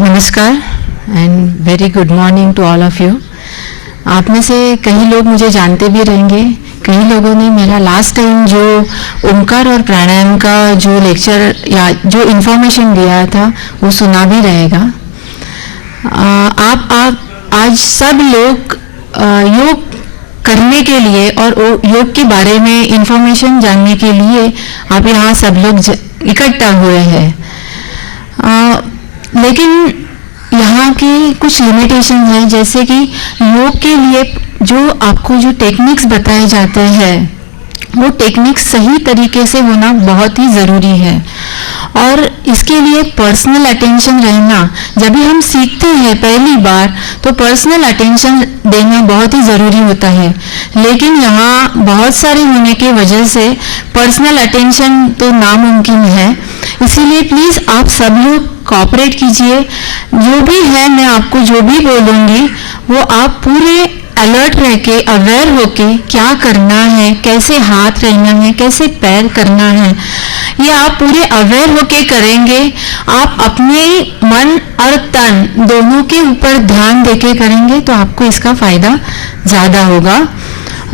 नमस्कार and very good morning to all of you. आप में से कई लोग मुझे जानते भी रहेंगे, कई लोगों ने मेरा लास्ट टाइम जो ओमकार और प्राणायाम का जो लेक्चर या जो इन्फॉर्मेशन दिया था वो सुना भी रहेगा। आप आज सब लोग योग करने के लिए और योग के बारे में इन्फॉर्मेशन जानने के लिए आप यहाँ सब लोग इकट्ठा हुए हैं। लेकिन यहाँ की कुछ लिमिटेशन है, जैसे कि योग के लिए जो आपको जो टेक्निक्स बताए जाते हैं वो टेक्निक्स सही तरीके से होना बहुत ही ज़रूरी है और इसके लिए पर्सनल अटेंशन रहना, जब भी हम सीखते हैं पहली बार तो पर्सनल अटेंशन देना बहुत ही ज़रूरी होता है। लेकिन यहाँ बहुत सारे होने की वजह से पर्सनल अटेंशन तो नामुमकिन है, इसीलिए प्लीज़ आप सब लोग कोऑपरेट कीजिए। जो भी है मैं आपको जो भी बोलूँगी वो आप पूरे अलर्ट रह के अवेयर होके क्या करना है, कैसे हाथ रहना है, कैसे पैर करना है, ये आप पूरे अवेयर होके करेंगे। आप अपने मन और तन दोनों के ऊपर ध्यान देके करेंगे तो आपको इसका फ़ायदा ज़्यादा होगा।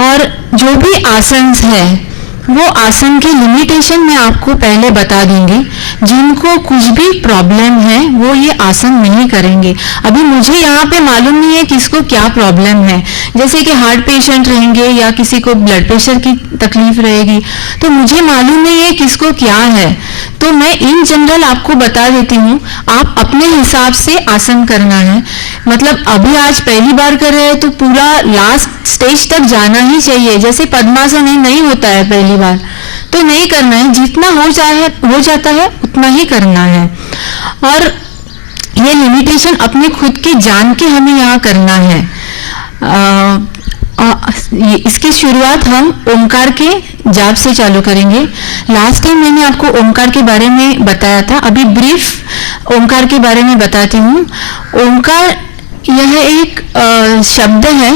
और जो भी आसन है वो आसन की लिमिटेशन मैं आपको पहले बता दूंगी। जिनको कुछ भी प्रॉब्लम है वो ये आसन नहीं करेंगे। अभी मुझे यहाँ पे मालूम नहीं है किसको क्या प्रॉब्लम है, जैसे कि हार्ट पेशेंट रहेंगे या किसी को ब्लड प्रेशर की तकलीफ रहेगी, तो मुझे मालूम नहीं है किसको क्या है, तो मैं इन जनरल आपको बता देती हूँ। आप अपने हिसाब से आसन करना है, मतलब अभी आज पहली बार कर रहे हैं तो पूरा लास्ट स्टेज तक जाना ही चाहिए। जैसे पद्मासन नहीं होता है पहली बार तो नहीं करना है, जितना हो जाता है उतना ही करना है। और ये लिमिटेशन अपने खुद की जान के हमें यहाँ करना है। इसकी शुरुआत हम ओमकार के जाप से चालू करेंगे। लास्ट टाइम मैंने आपको ओमकार के बारे में बताया था, अभी ब्रीफ ओमकार के बारे में बताती हूँ। ओमकार यह एक शब्द है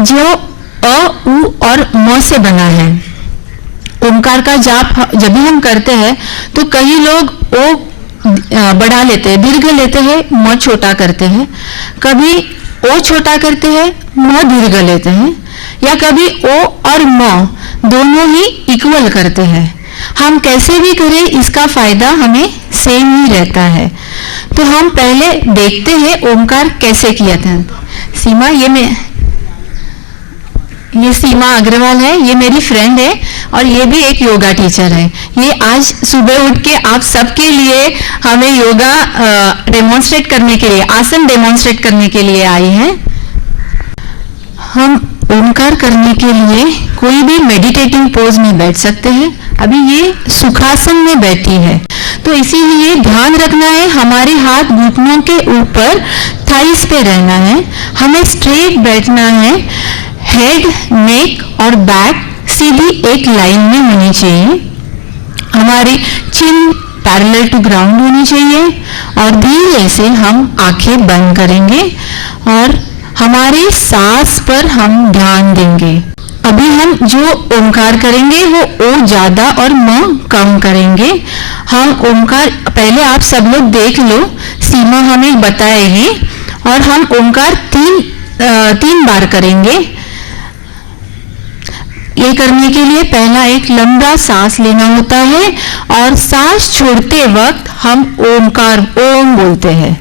जो अ, उ और म से बना है। ओमकार का जाप जब भी हम करते हैं तो कई लोग ओ बढ़ा लेते हैं, दीर्घ लेते हैं, म छोटा करते हैं, कभी ओ छोटा करते हैं, म दीर्घ लेते हैं, या कभी ओ और म दोनों ही इक्वल करते हैं। हम कैसे भी करें इसका फायदा हमें सेम ही रहता है। तो हम पहले देखते हैं ओमकार कैसे किया था। सीमा, ये सीमा अग्रवाल है, ये मेरी फ्रेंड है और ये भी एक योगा टीचर है। ये आज सुबह उठ के आप सबके लिए हमें योगा डेमोन्स्ट्रेट करने के लिए, आसन डेमोन्स्ट्रेट करने के लिए आई है। हम ओमकार करने के लिए कोई भी मेडिटेटिंग पोज में बैठ सकते हैं। अभी ये सुखासन में बैठी है तो इसीलिए ध्यान रखना है हमारे हाथ घुटनों के ऊपर, थाइस पे रहना है, हमें स्ट्रेट बैठना है, हेड, नेक और बैक सीधी एक लाइन में होनी चाहिए, हमारी चिन पैरेलल टू ग्राउंड होनी चाहिए और धीरे से हम आंखें बंद करेंगे और हमारे सांस पर हम ध्यान देंगे। अभी हम जो ओमकार करेंगे वो ओ ज्यादा और म कम करेंगे। हम ओमकार पहले आप सब लोग देख लो, सीमा हमें बताएगी और हम ओमकार तीन बार करेंगे। ये करने के लिए पहला एक लंबा सांस लेना होता है और सांस छोड़ते वक्त हम ओमकार ओम बोलते हैं।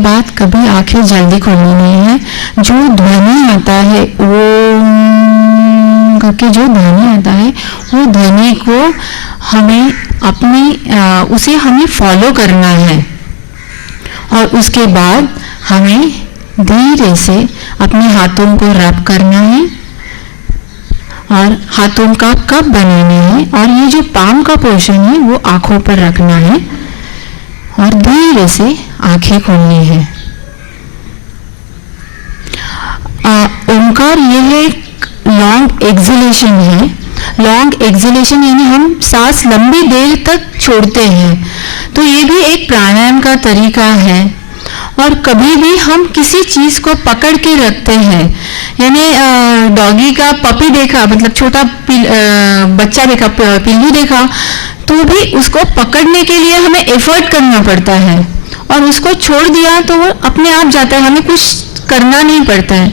बाद कभी आंखें जल्दी खोलनी नहीं है। जो ध्वनि आता है ओम करके, जो ध्वनि आता है वो ध्वनि को हमें उसे हमें फॉलो करना है और उसके बाद हमें धीरे से अपने हाथों को रब करना है और हाथों का कप बनाना है और ये जो पाम का पोर्शन है वो आंखों पर रखना है और धीरे से आंखें खोलनी है। ओंकार ये है लॉन्ग एक्सहेलेशन है। लॉन्ग एक्सहेलेशन यानी हम सांस लंबी देर तक छोड़ते हैं, तो ये भी एक प्राणायाम का तरीका है। और कभी भी हम किसी चीज को पकड़ के रखते हैं, यानी डॉगी का पपी देखा, मतलब छोटा बच्चा देखा, पिल्लू देखा, तो भी उसको पकड़ने के लिए हमें एफर्ट करना पड़ता है और उसको छोड़ दिया तो वो अपने आप जाता है, हमें कुछ करना नहीं पड़ता है।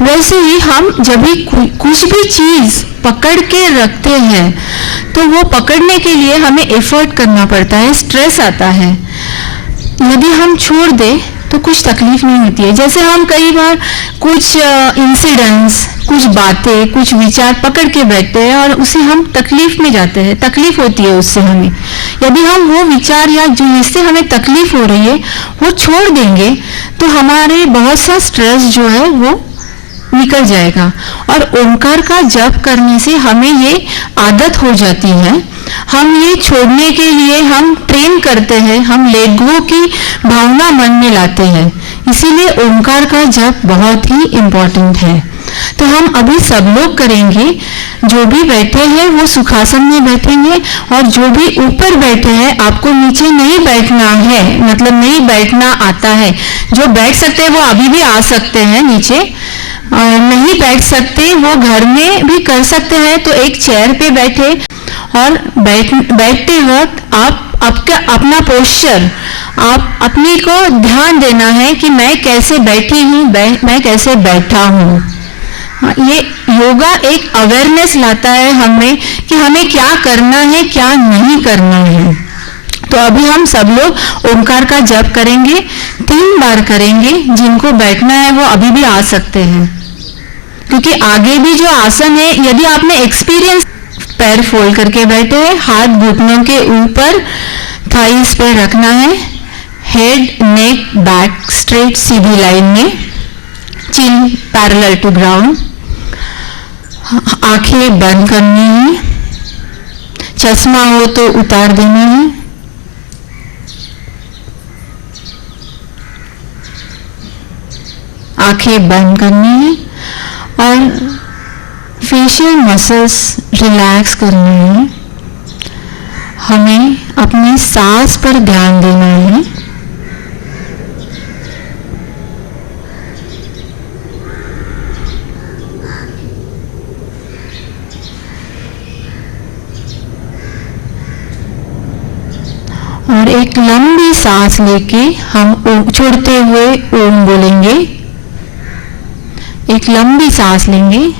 वैसे ही हम जब भी कुछ भी चीज पकड़ के रखते हैं तो वो पकड़ने के लिए हमें एफर्ट करना पड़ता है, स्ट्रेस आता है। यदि हम छोड़ दें तो कुछ तकलीफ नहीं होती है। जैसे हम कई बार कुछ इंसिडेंट्स, कुछ बातें, कुछ विचार पकड़ के बैठते हैं और उसे हम तकलीफ में जाते हैं, तकलीफ होती है उससे हमें। यदि हम वो विचार या जो जिससे हमें तकलीफ हो रही है वो छोड़ देंगे तो हमारे बहुत सा स्ट्रेस जो है वो निकल जाएगा। और ओंकार का जप करने से हमें ये आदत हो जाती है, हम ये छोड़ने के लिए हम ट्रेन करते हैं, हम लेट गो की भावना मन में लाते हैं। इसीलिए ओंकार का जप बहुत ही इम्पोर्टेंट है। तो हम अभी सब लोग करेंगे, जो भी बैठे हैं वो सुखासन में बैठेंगे और जो भी ऊपर बैठे हैं, आपको नीचे नहीं बैठना है, मतलब नहीं बैठना आता है। जो बैठ सकते हैं वो अभी भी आ सकते हैं नीचे, और नहीं बैठ सकते वो घर में भी कर सकते हैं। तो एक चेयर पे बैठे और बैठते वक्त आप अपना पोस्चर, आप अपने को ध्यान देना है कि मैं कैसे बैठी हूँ, मैं कैसे बैठा हूँ। ये योगा एक अवेयरनेस लाता है हमें कि हमें क्या करना है, क्या नहीं करना है। तो अभी हम सब लोग ओंकार का जप करेंगे, 3 बार करेंगे। जिनको बैठना है वो अभी भी आ सकते हैं, क्योंकि आगे भी जो आसन है, यदि आपने एक्सपीरियंस, पैर फोल्ड करके बैठे हैं, हाथ घुटनों के ऊपर थाइस पे रखना है, हेड, नेक, बैक स्ट्रेट सीधी लाइन में, चिन पैरेलल टू ग्राउंड, आंखें बंद करनी है, चश्मा हो तो उतार देना है, आंखें बंद करनी है और फेशियल मसल्स रिलैक्स करने हैं। हमें अपनी सांस पर ध्यान देना है। और एक लंबी सांस लेके हम छोड़ते हुए ओम बोलेंगे। एक लंबी सांस लेंगे,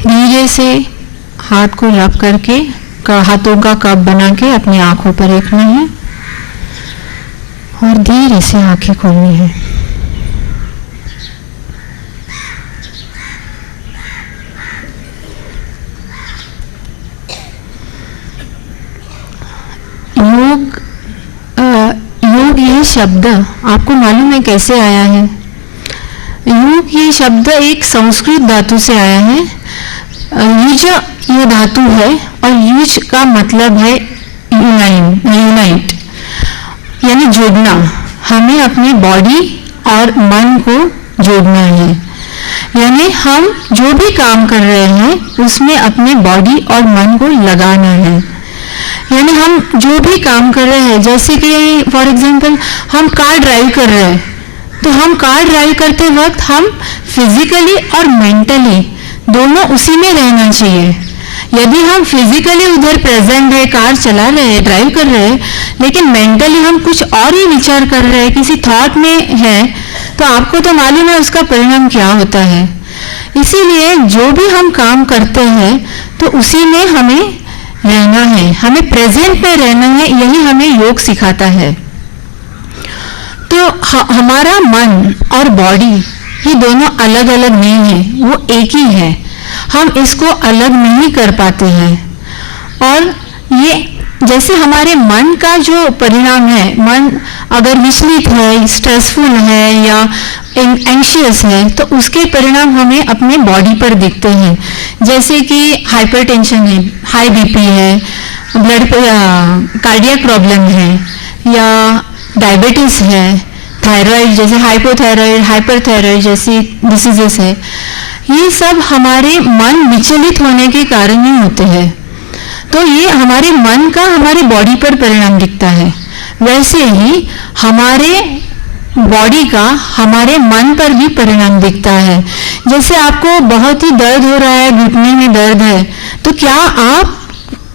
धीरे से हाथ को रब करके का हाथों का कप बना के अपनी आंखों पर रखना है और धीरे से आंखें खोलनी है। योग ये शब्द आपको मालूम है कैसे आया है? योग ये शब्द एक संस्कृत धातु से आया है। युज ये धातु है और युज का मतलब है यूनाइट यानी जोड़ना। हमें अपनी बॉडी और मन को जोड़ना है, यानी हम जो भी काम कर रहे हैं उसमें अपने बॉडी और मन को लगाना है। यानी हम जो भी काम कर रहे हैं, जैसे कि फॉर एग्जांपल हम कार ड्राइव कर रहे हैं, तो हम कार ड्राइव करते वक्त हम फिजिकली और मेंटली दोनों उसी में रहना चाहिए। यदि हम फिजिकली उधर प्रेजेंट है, कार चला रहे हैं, ड्राइव कर रहे हैं, लेकिन मेंटली हम कुछ और ही विचार कर रहे हैं, किसी थॉट में है, तो आपको तो मालूम है उसका परिणाम क्या होता है। इसीलिए जो भी हम काम करते हैं तो उसी में हमें रहना है, हमें प्रेजेंट में रहना है, यही हमें योग सिखाता है। तो हमारा मन और बॉडी ये दोनों अलग अलग नहीं है, वो एक ही है। हम इसको अलग नहीं कर पाते हैं। और ये जैसे हमारे मन का जो परिणाम है, मन अगर विचलित है, स्ट्रेसफुल है या एंशियस है, तो उसके परिणाम हमें अपने बॉडी पर दिखते हैं। जैसे कि हाइपरटेंशन है, हाई बीपी है, ब्लड कार्डियक प्रॉब्लम है, या डायबिटीज है, थायराइड जैसे हाइपोथायराइड, हाइपरथायराइड जैसी डिसीजेस है, ये सब हमारे मन विचलित होने के कारण ही होते हैं। तो ये हमारे मन का हमारे बॉडी पर परिणाम दिखता है। वैसे ही हमारे बॉडी का हमारे मन पर भी परिणाम दिखता है। जैसे आपको बहुत ही दर्द हो रहा है, घुटने में दर्द है, तो क्या आप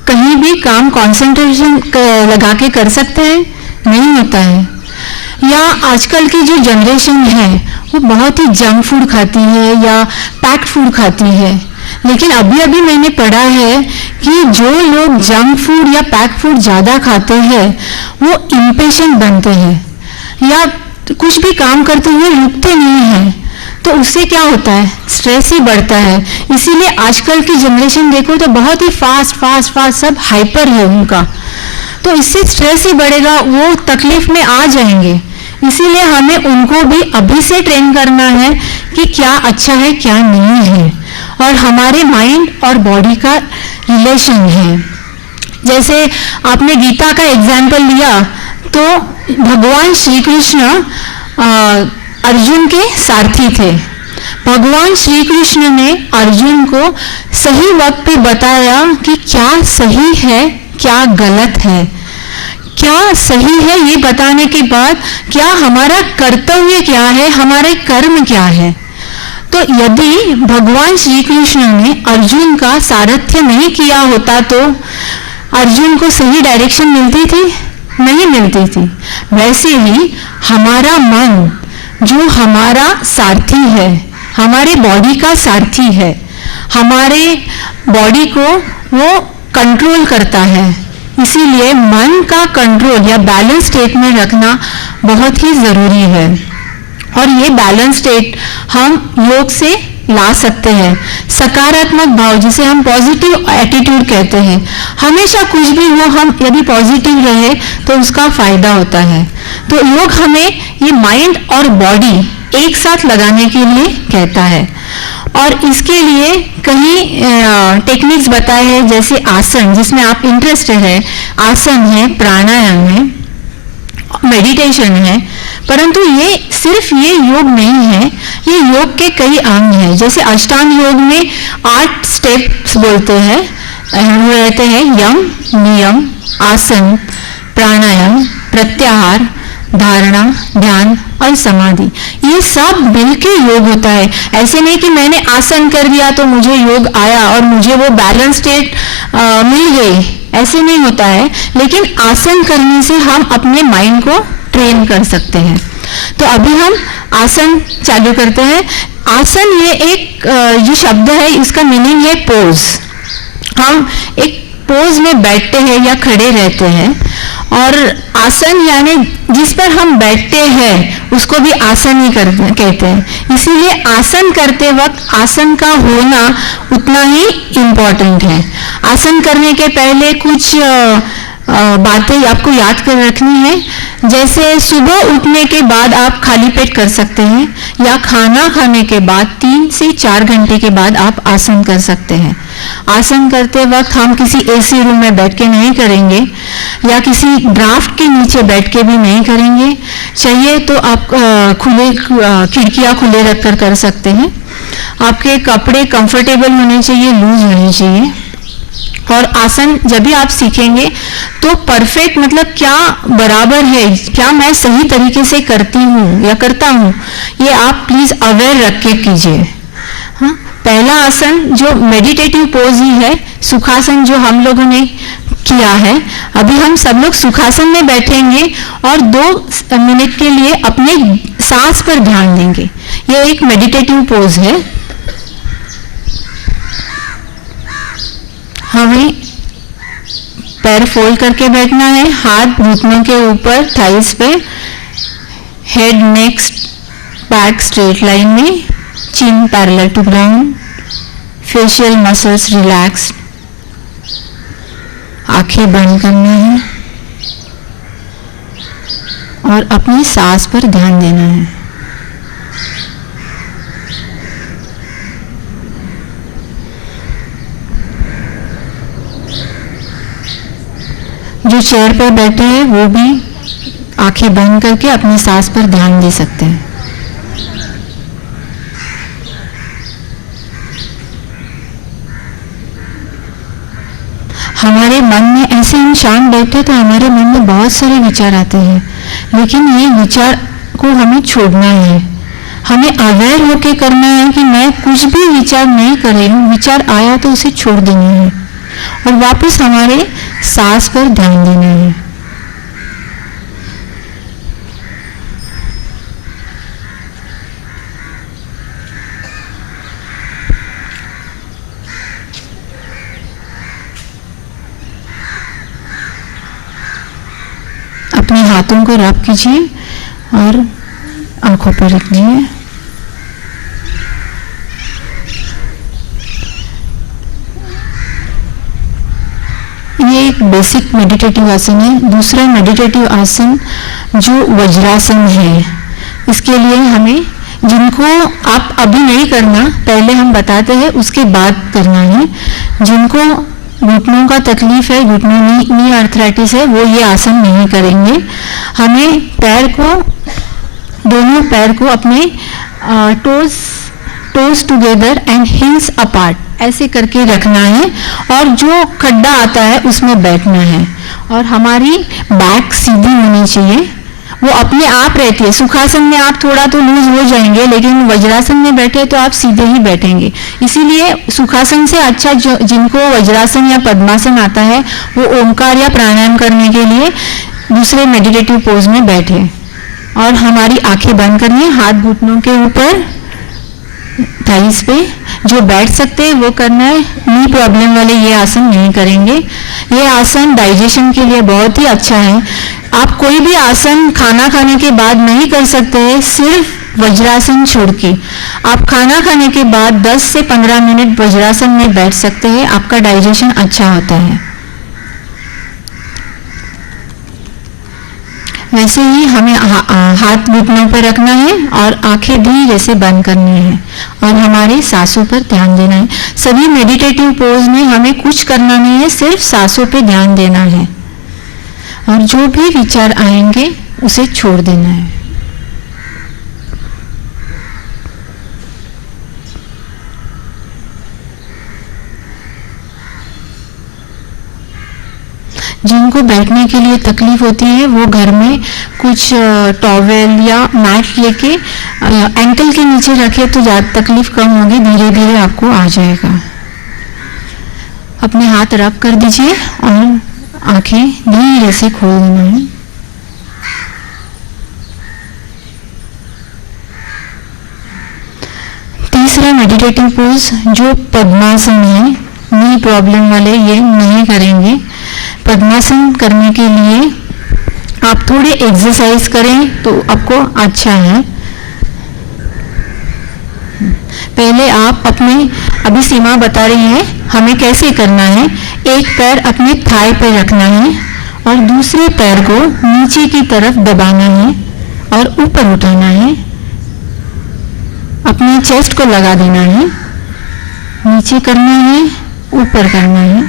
कहीं भी काम कंसंट्रेशन लगा के कर सकते हैं? नहीं होता है। या आजकल की जो जनरेशन है वो बहुत ही जंक फूड खाती है या पैक्ड फूड खाती है, लेकिन अभी अभी मैंने पढ़ा है कि जो लोग जंक फूड या पैक्ड फूड ज़्यादा खाते हैं वो इम्पेशेंट बनते हैं या कुछ भी काम करते हुए रुकते नहीं हैं। तो उससे क्या होता है? स्ट्रेस ही बढ़ता है। इसीलिए आजकल की जनरेशन देखो तो बहुत ही फास्ट सब हाइपर है उनका, तो इससे स्ट्रेस ही बढ़ेगा, वो तकलीफ में आ जाएंगे। इसीलिए हमें उनको भी अभी से ट्रेन करना है कि क्या अच्छा है क्या नहीं है, और हमारे माइंड और बॉडी का रिलेशन है। जैसे आपने गीता का एग्जाम्पल लिया, तो भगवान श्री कृष्ण अर्जुन के सारथी थे। भगवान श्री कृष्ण ने अर्जुन को सही वक्त पे बताया कि क्या सही है क्या गलत है। क्या सही है ये बताने के बाद क्या हमारा कर्तव्य क्या है, हमारे कर्म क्या है। तो यदि भगवान श्री कृष्ण ने अर्जुन का सारथ्य नहीं किया होता तो अर्जुन को सही डायरेक्शन मिलती थी? नहीं मिलती थी। वैसे ही हमारा मन जो हमारा सारथी है, हमारे बॉडी का सारथी है, हमारे बॉडी को वो कंट्रोल करता है। इसीलिए मन का कंट्रोल या बैलेंस स्टेट में रखना बहुत ही ज़रूरी है। और ये बैलेंस स्टेट हम योग से ला सकते हैं। सकारात्मक भाव जिसे हम पॉजिटिव एटीट्यूड कहते हैं, हमेशा कुछ भी हो हम यदि पॉजिटिव रहे तो उसका फायदा होता है। तो योग हमें ये माइंड और बॉडी एक साथ लगाने के लिए कहता है। और इसके लिए कई टेक्निक्स बताए हैं, जैसे आसन जिसमें आप इंटरेस्टेड है, आसन है, प्राणायाम है, मेडिटेशन है। परंतु ये सिर्फ ये योग नहीं है, ये योग के कई अंग हैं। जैसे अष्टांग योग में 8 स्टेप्स बोलते हैं, वो रहते हैं यम, नियम, आसन, प्राणायाम, प्रत्याहार, धारणा, ध्यान और समाधि। ये सब मिलके योग होता है। ऐसे नहीं कि मैंने आसन कर दिया तो मुझे योग आया और मुझे वो बैलेंस स्टेट मिल गई, ऐसे नहीं होता है। लेकिन आसन करने से हम अपने माइंड को ट्रेन कर सकते हैं। तो अभी हम आसन चालू करते हैं। आसन ये एक जो शब्द है इसका मीनिंग है पोज। हम एक पोज में बैठते हैं या खड़े रहते हैं, और आसन यानी जिस पर हम बैठते हैं उसको भी आसन ही कहते हैं। इसीलिए आसन करते वक्त आसन का होना उतना ही इम्पोर्टेंट है। आसन करने के पहले कुछ बातें आपको याद कर रखनी है। जैसे सुबह उठने के बाद आप खाली पेट कर सकते हैं, या खाना खाने के बाद 3 से 4 घंटे के बाद आप आसन कर सकते हैं। आसन करते वक्त हम किसी एसी रूम में बैठ के नहीं करेंगे, या किसी ड्राफ्ट के नीचे बैठ के भी नहीं करेंगे। चाहिए तो आप खिड़कियां खुले रखकर कर सकते हैं। आपके कपड़े कंफर्टेबल होने चाहिए, लूज होने चाहिए। और आसन जब भी आप सीखेंगे तो परफेक्ट मतलब क्या बराबर है, क्या मैं सही तरीके से करती हूँ या करता हूँ, ये आप प्लीज अवेयर रख के कीजिए। हाँ, पहला आसन जो मेडिटेटिव पोज ही है, सुखासन जो हम लोगों ने किया है। अभी हम सब लोग सुखासन में बैठेंगे और 2 मिनट के लिए अपने सांस पर ध्यान देंगे। ये एक मेडिटेटिव पोज है। हमें पैर फोल्ड करके बैठना है, हाथ घुटनों के ऊपर, थाइस पे, head neck back straight line में, chin parallel to ground, facial muscles relaxed, आंखें बंद करना है और अपनी सांस पर ध्यान देना है। जो चेयर पर बैठे हैं वो भी आंखें बंद करके अपनी सांस पर ध्यान दे सकते हैं। हमारे मन में ऐसे हम शांत बैठे तो हमारे मन में बहुत सारे विचार आते हैं, लेकिन ये विचार को हमें छोड़ना है। हमें अवेयर होके करना है कि मैं कुछ भी विचार नहीं कर रही हूँ, विचार आया तो उसे छोड़ देना है और वापस हमारे सांस पर ध्यान देना है। अपने हाथों को रब कीजिए और आंखों पर रखिए। ये एक बेसिक मेडिटेटिव आसन है। दूसरा मेडिटेटिव आसन जो वज्रासन है, इसके लिए हमें, जिनको आप अभी नहीं करना, पहले हम बताते हैं उसके बाद करना है। जिनको घुटनों का तकलीफ है, घुटनों नी आर्थराइटिस है, वो ये आसन नहीं करेंगे। हमें पैर को, दोनों पैर को अपने toes together and heels apart ऐसे करके रखना है और जो खड्डा आता है उसमें बैठना है और हमारी बैक सीधी होनी चाहिए। वो अपने आप रहती है। सुखासन में आप थोड़ा तो लूज हो जाएंगे, लेकिन वज्रासन में बैठे तो आप सीधे ही बैठेंगे। इसीलिए सुखासन से अच्छा जिनको वज्रासन या पद्मासन आता है वो ओमकार या प्राणायाम करने के लिए दूसरे मेडिटेटिव पोज में बैठे और हमारी आंखें बंद करनी है, हाथ घुटनों के ऊपर, थाइस पे। जो बैठ सकते हैं वो करना है, नी प्रॉब्लम वाले ये आसन नहीं करेंगे। ये आसन डाइजेशन के लिए बहुत ही अच्छा है। आप कोई भी आसन खाना खाने के बाद नहीं कर सकते हैं, सिर्फ वज्रासन छोड़ के। आप खाना खाने के बाद 10 से 15 मिनट वज्रासन में बैठ सकते हैं, आपका डाइजेशन अच्छा होता है। वैसे ही हमें हाथ घुटनों पर रखना है और आंखें धीरे से बंद करनी है और हमारे सांसों पर ध्यान देना है। सभी मेडिटेटिव पोज में हमें कुछ करना नहीं है, सिर्फ सांसों पे ध्यान देना है और जो भी विचार आएंगे उसे छोड़ देना है। जिनको बैठने के लिए तकलीफ होती है वो घर में कुछ टॉवेल या मैट लेके एंकल के नीचे रखे तो ज़्यादा तकलीफ कम होगी, धीरे धीरे आपको आ जाएगा। अपने हाथ रब कर दीजिए और आंखें धीरे से खोल देना है। तीसरा मेडिटेटिव पोज जो पद्मासन है नी प्रॉब्लम वाले ये नहीं करेंगे। पद्मासन करने के लिए आप थोड़े एक्सरसाइज करें तो आपको अच्छा है। पहले आप अपने अभी सीमा बता रही है हमें कैसे करना है। एक पैर अपने थाई पर रखना है और दूसरे पैर को नीचे की तरफ दबाना है और ऊपर उठाना है। अपने चेस्ट को लगा देना है, नीचे करना है, ऊपर करना है।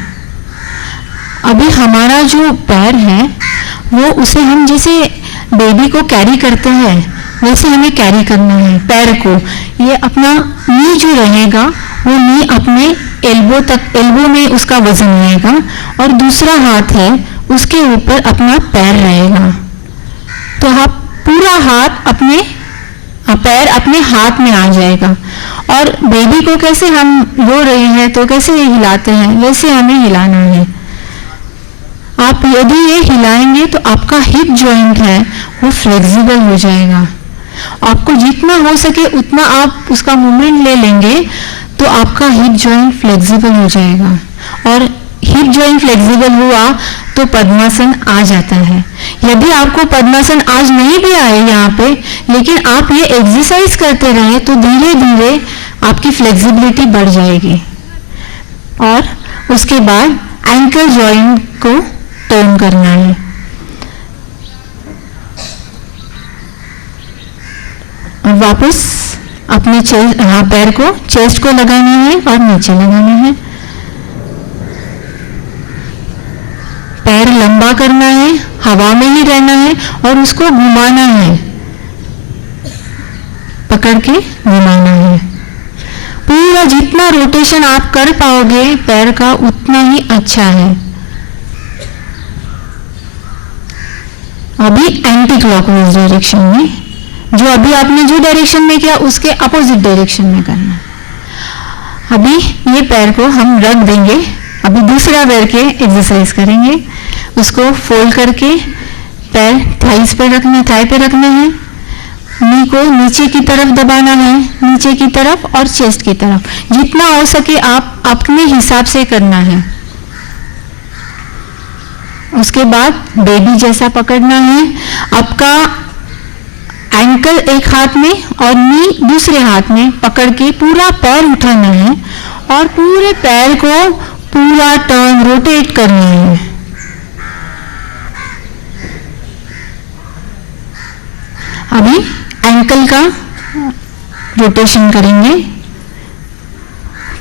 अभी हमारा जो पैर है वो उसे हम जैसे बेबी को कैरी करते हैं वैसे हमें कैरी करना है पैर को। ये अपना नी जो रहेगा वो नी अपने एल्बो तक, एल्बो में उसका वजन रहेगा और दूसरा हाथ है उसके ऊपर अपना पैर रहेगा। तो आप पूरा हाथ अपने पैर अपने हाथ में आ जाएगा। और बेबी को कैसे हम रो रहे हैं तो कैसे हिलाते हैं वैसे हमें हिलाना है। आप यदि ये हिलाएंगे तो आपका हिप जॉइंट है वो फ्लेक्सिबल हो जाएगा। आपको जितना हो सके उतना आप उसका मूवमेंट ले लेंगे तो आपका हिप जॉइंट फ्लेक्सिबल हो जाएगा। और हिप जॉइंट फ्लेक्सिबल हुआ तो पद्मासन आ जाता है। यदि आपको पद्मासन आज नहीं भी आए यहाँ पे, लेकिन आप ये एक्सरसाइज करते रहे तो धीरे धीरे आपकी फ्लेक्सिबिलिटी बढ़ जाएगी। और उसके बाद एंकल जॉइंट को टर्न करना है। और वापस अपने पैर को चेस्ट को लगाना है और नीचे लगाना है। पैर लंबा करना है, हवा में ही रहना है और उसको घुमाना है, पकड़ के घुमाना है। पूरा जितना रोटेशन आप कर पाओगे पैर का उतना ही अच्छा है। अभी एंटी क्लॉकवाइज डायरेक्शन में, जो अभी आपने जो डायरेक्शन में किया उसके अपोजिट डायरेक्शन में करना। अभी ये पैर को हम रख देंगे, अभी दूसरा पैर के एक्सरसाइज करेंगे। उसको फोल्ड करके पैर थाइस पे रखना, थाई पे रखना है। नी को नीचे की तरफ दबाना है, नीचे की तरफ और चेस्ट की तरफ। जितना हो सके आप अपने हिसाब से करना है। उसके बाद बेबी जैसा पकड़ना है। आपका एंकल एक हाथ में और नी दूसरे हाथ में पकड़ के पूरा पैर उठाना है और पूरे पैर को पूरा टर्न रोटेट करना है। अभी एंकल का रोटेशन करेंगे,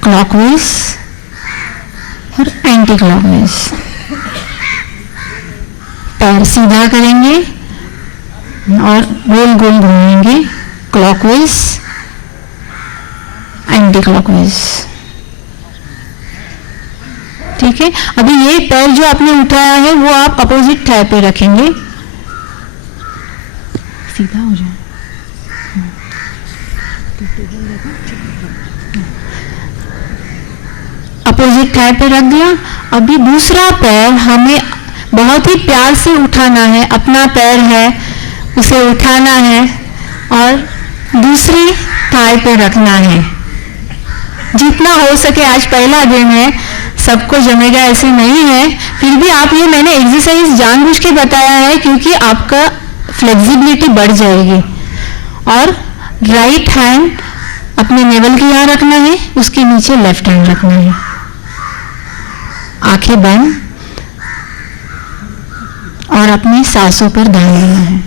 क्लॉकवाइज और एंटी क्लॉकवाइज। पैर सीधा करेंगे और गोल गोल घूमेंगे, क्लॉकवाइज एंटी क्लॉकवाइज। ठीक है। अभी ये पैर जो आपने उठाया है वो आप अपोजिट थाई पे रखेंगे, सीधा हो जाए। अपोजिट थाई पे रख दिया। अभी दूसरा पैर हमें बहुत ही प्यार से उठाना है। अपना पैर है उसे उठाना है और दूसरी थाई पे रखना है। जितना हो सके, आज पहला दिन है, सबको जमेगा ऐसे नहीं है, फिर भी आप ये मैंने एक्सरसाइज जानबूझ के बताया है क्योंकि आपका फ्लेक्सिबिलिटी बढ़ जाएगी। और राइट हैंड अपने नेवल के यहाँ रखना है, उसके नीचे लेफ्ट हैंड रखना है। आंखें बंद और अपनी सांसों पर ध्यान देना है।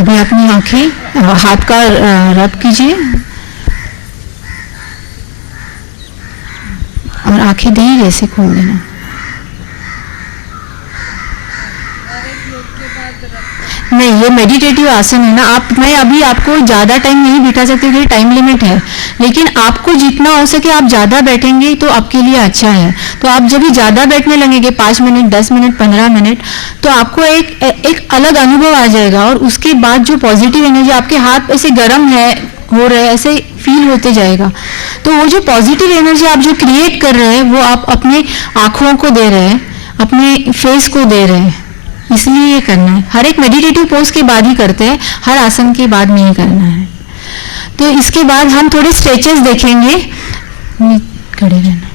अभी अपनी आंखें हाथ का रब कीजिए और आंखें धीरे से खोल देना। नहीं, ये मेडिटेटिव आसन है ना। मैं अभी आपको ज़्यादा टाइम नहीं बिठा सकती क्योंकि टाइम लिमिट है, लेकिन आपको जितना हो सके आप ज़्यादा बैठेंगे तो आपके लिए अच्छा है। तो आप जब भी ज़्यादा बैठने लगेंगे 5 मिनट, 10 मिनट, 15 मिनट, तो आपको एक अलग अनुभव आ जाएगा। और उसके बाद जो पॉजिटिव एनर्जी, आपके हाथ ऐसे गर्म है, हो रहा है, ऐसे फील होते जाएगा। तो वो जो पॉजिटिव एनर्जी आप जो क्रिएट कर रहे हैं वो आप अपने आँखों को दे रहे हैं, अपने फेस को दे रहे हैं, इसलिए ये करना है। हर एक मेडिटेटिव पोज के बाद ही करते हैं, हर आसन के बाद नहीं करना है। तो इसके बाद हम थोड़े स्ट्रेचेस देखेंगे। खड़े रहना,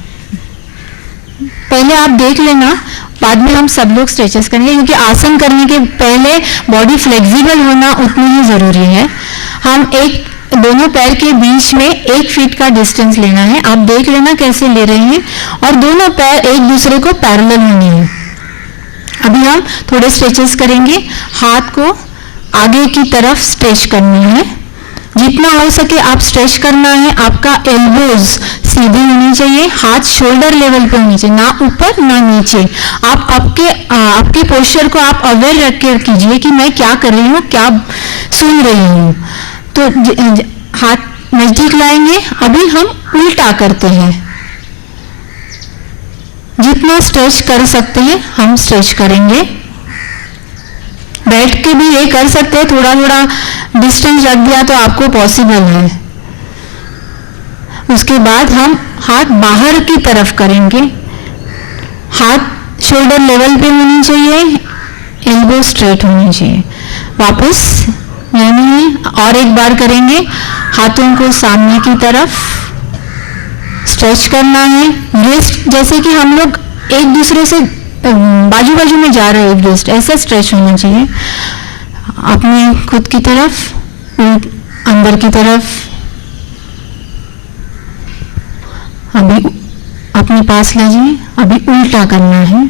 पहले आप देख लेना, बाद में हम सब लोग स्ट्रेचेस करेंगे, क्योंकि आसन करने के पहले बॉडी फ्लेक्सिबल होना उतनी ही ज़रूरी है। हम दोनों पैर के बीच में 1 फीट का डिस्टेंस लेना है, आप देख लेना कैसे ले रहे हैं, और दोनों पैर एक दूसरे को पैरेलल होने हैं। अभी हम थोड़े स्ट्रेचेस करेंगे। हाथ को आगे की तरफ स्ट्रेच करना है, जितना हो सके आप स्ट्रेच करना है। आपका एल्बोज सीधे होनी चाहिए, हाथ शोल्डर लेवल पे होनी चाहिए, ना ऊपर ना नीचे। आप आपके पोस्चर को आप अवेयर रख के कीजिए कि मैं क्या कर रही हूँ, क्या सुन रही हूँ। तो हाथ नजदीक लाएंगे। अभी हम उल्टा करते हैं, जितना स्ट्रेच कर सकते हैं हम स्ट्रेच करेंगे। बैठ के भी ये कर सकते हैं, थोड़ा थोड़ा डिस्टेंस रख दिया तो आपको पॉसिबल है। उसके बाद हम हाथ बाहर की तरफ करेंगे, हाथ शोल्डर लेवल पे होनी चाहिए, एल्बो स्ट्रेट होनी चाहिए। वापस यानी और एक बार करेंगे, हाथों को सामने की तरफ स्ट्रेच करना है। रिस्ट जैसे कि हम लोग एक दूसरे से बाजू बाजू में जा रहे हैं, रिस्ट ऐसा स्ट्रेच होना चाहिए। अपने खुद की तरफ, अंदर की तरफ। अभी अपने पास लीजिए, अभी उल्टा करना है।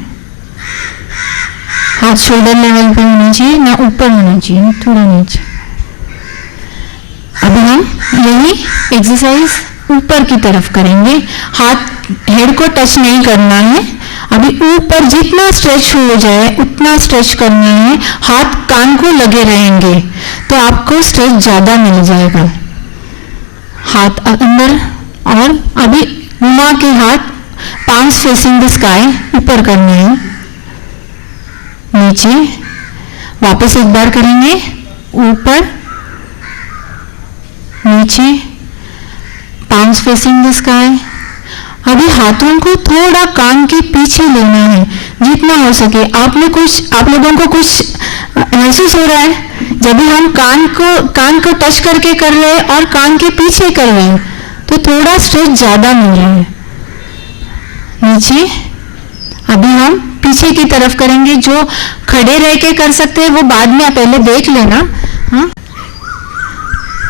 हाथ शोल्डर लेवल पे होना चाहिए, ना ऊपर होना चाहिए, थोड़ा नीचे। अभी हम यही एक्सरसाइज ऊपर की तरफ करेंगे। हाथ हेड को टच नहीं करना है। अभी ऊपर जितना स्ट्रेच हो जाए उतना स्ट्रेच करना है। हाथ कान को लगे रहेंगे तो आपको स्ट्रेच ज्यादा मिल जाएगा। हाथ अंदर, और अभी घुमा के हाथ पाम्स फेसिंग द स्काई ऊपर करना है, नीचे। वापस एक बार करेंगे, ऊपर नीचे, पाम्स फेसिंग द स्काई। अभी हाथों को थोड़ा कान के पीछे लेना है, जितना हो सके। आप लोगों को कुछ महसूस हो रहा है जब भी हम कान को टच करके कर रहे हैं और कान के पीछे कर रहे हैं तो थोड़ा स्ट्रेच ज्यादा मिल रहा है। नीचे। अभी हम पीछे की तरफ करेंगे। जो खड़े रह के कर सकते हैं वो बाद में, आप पहले देख लेना। हाँ,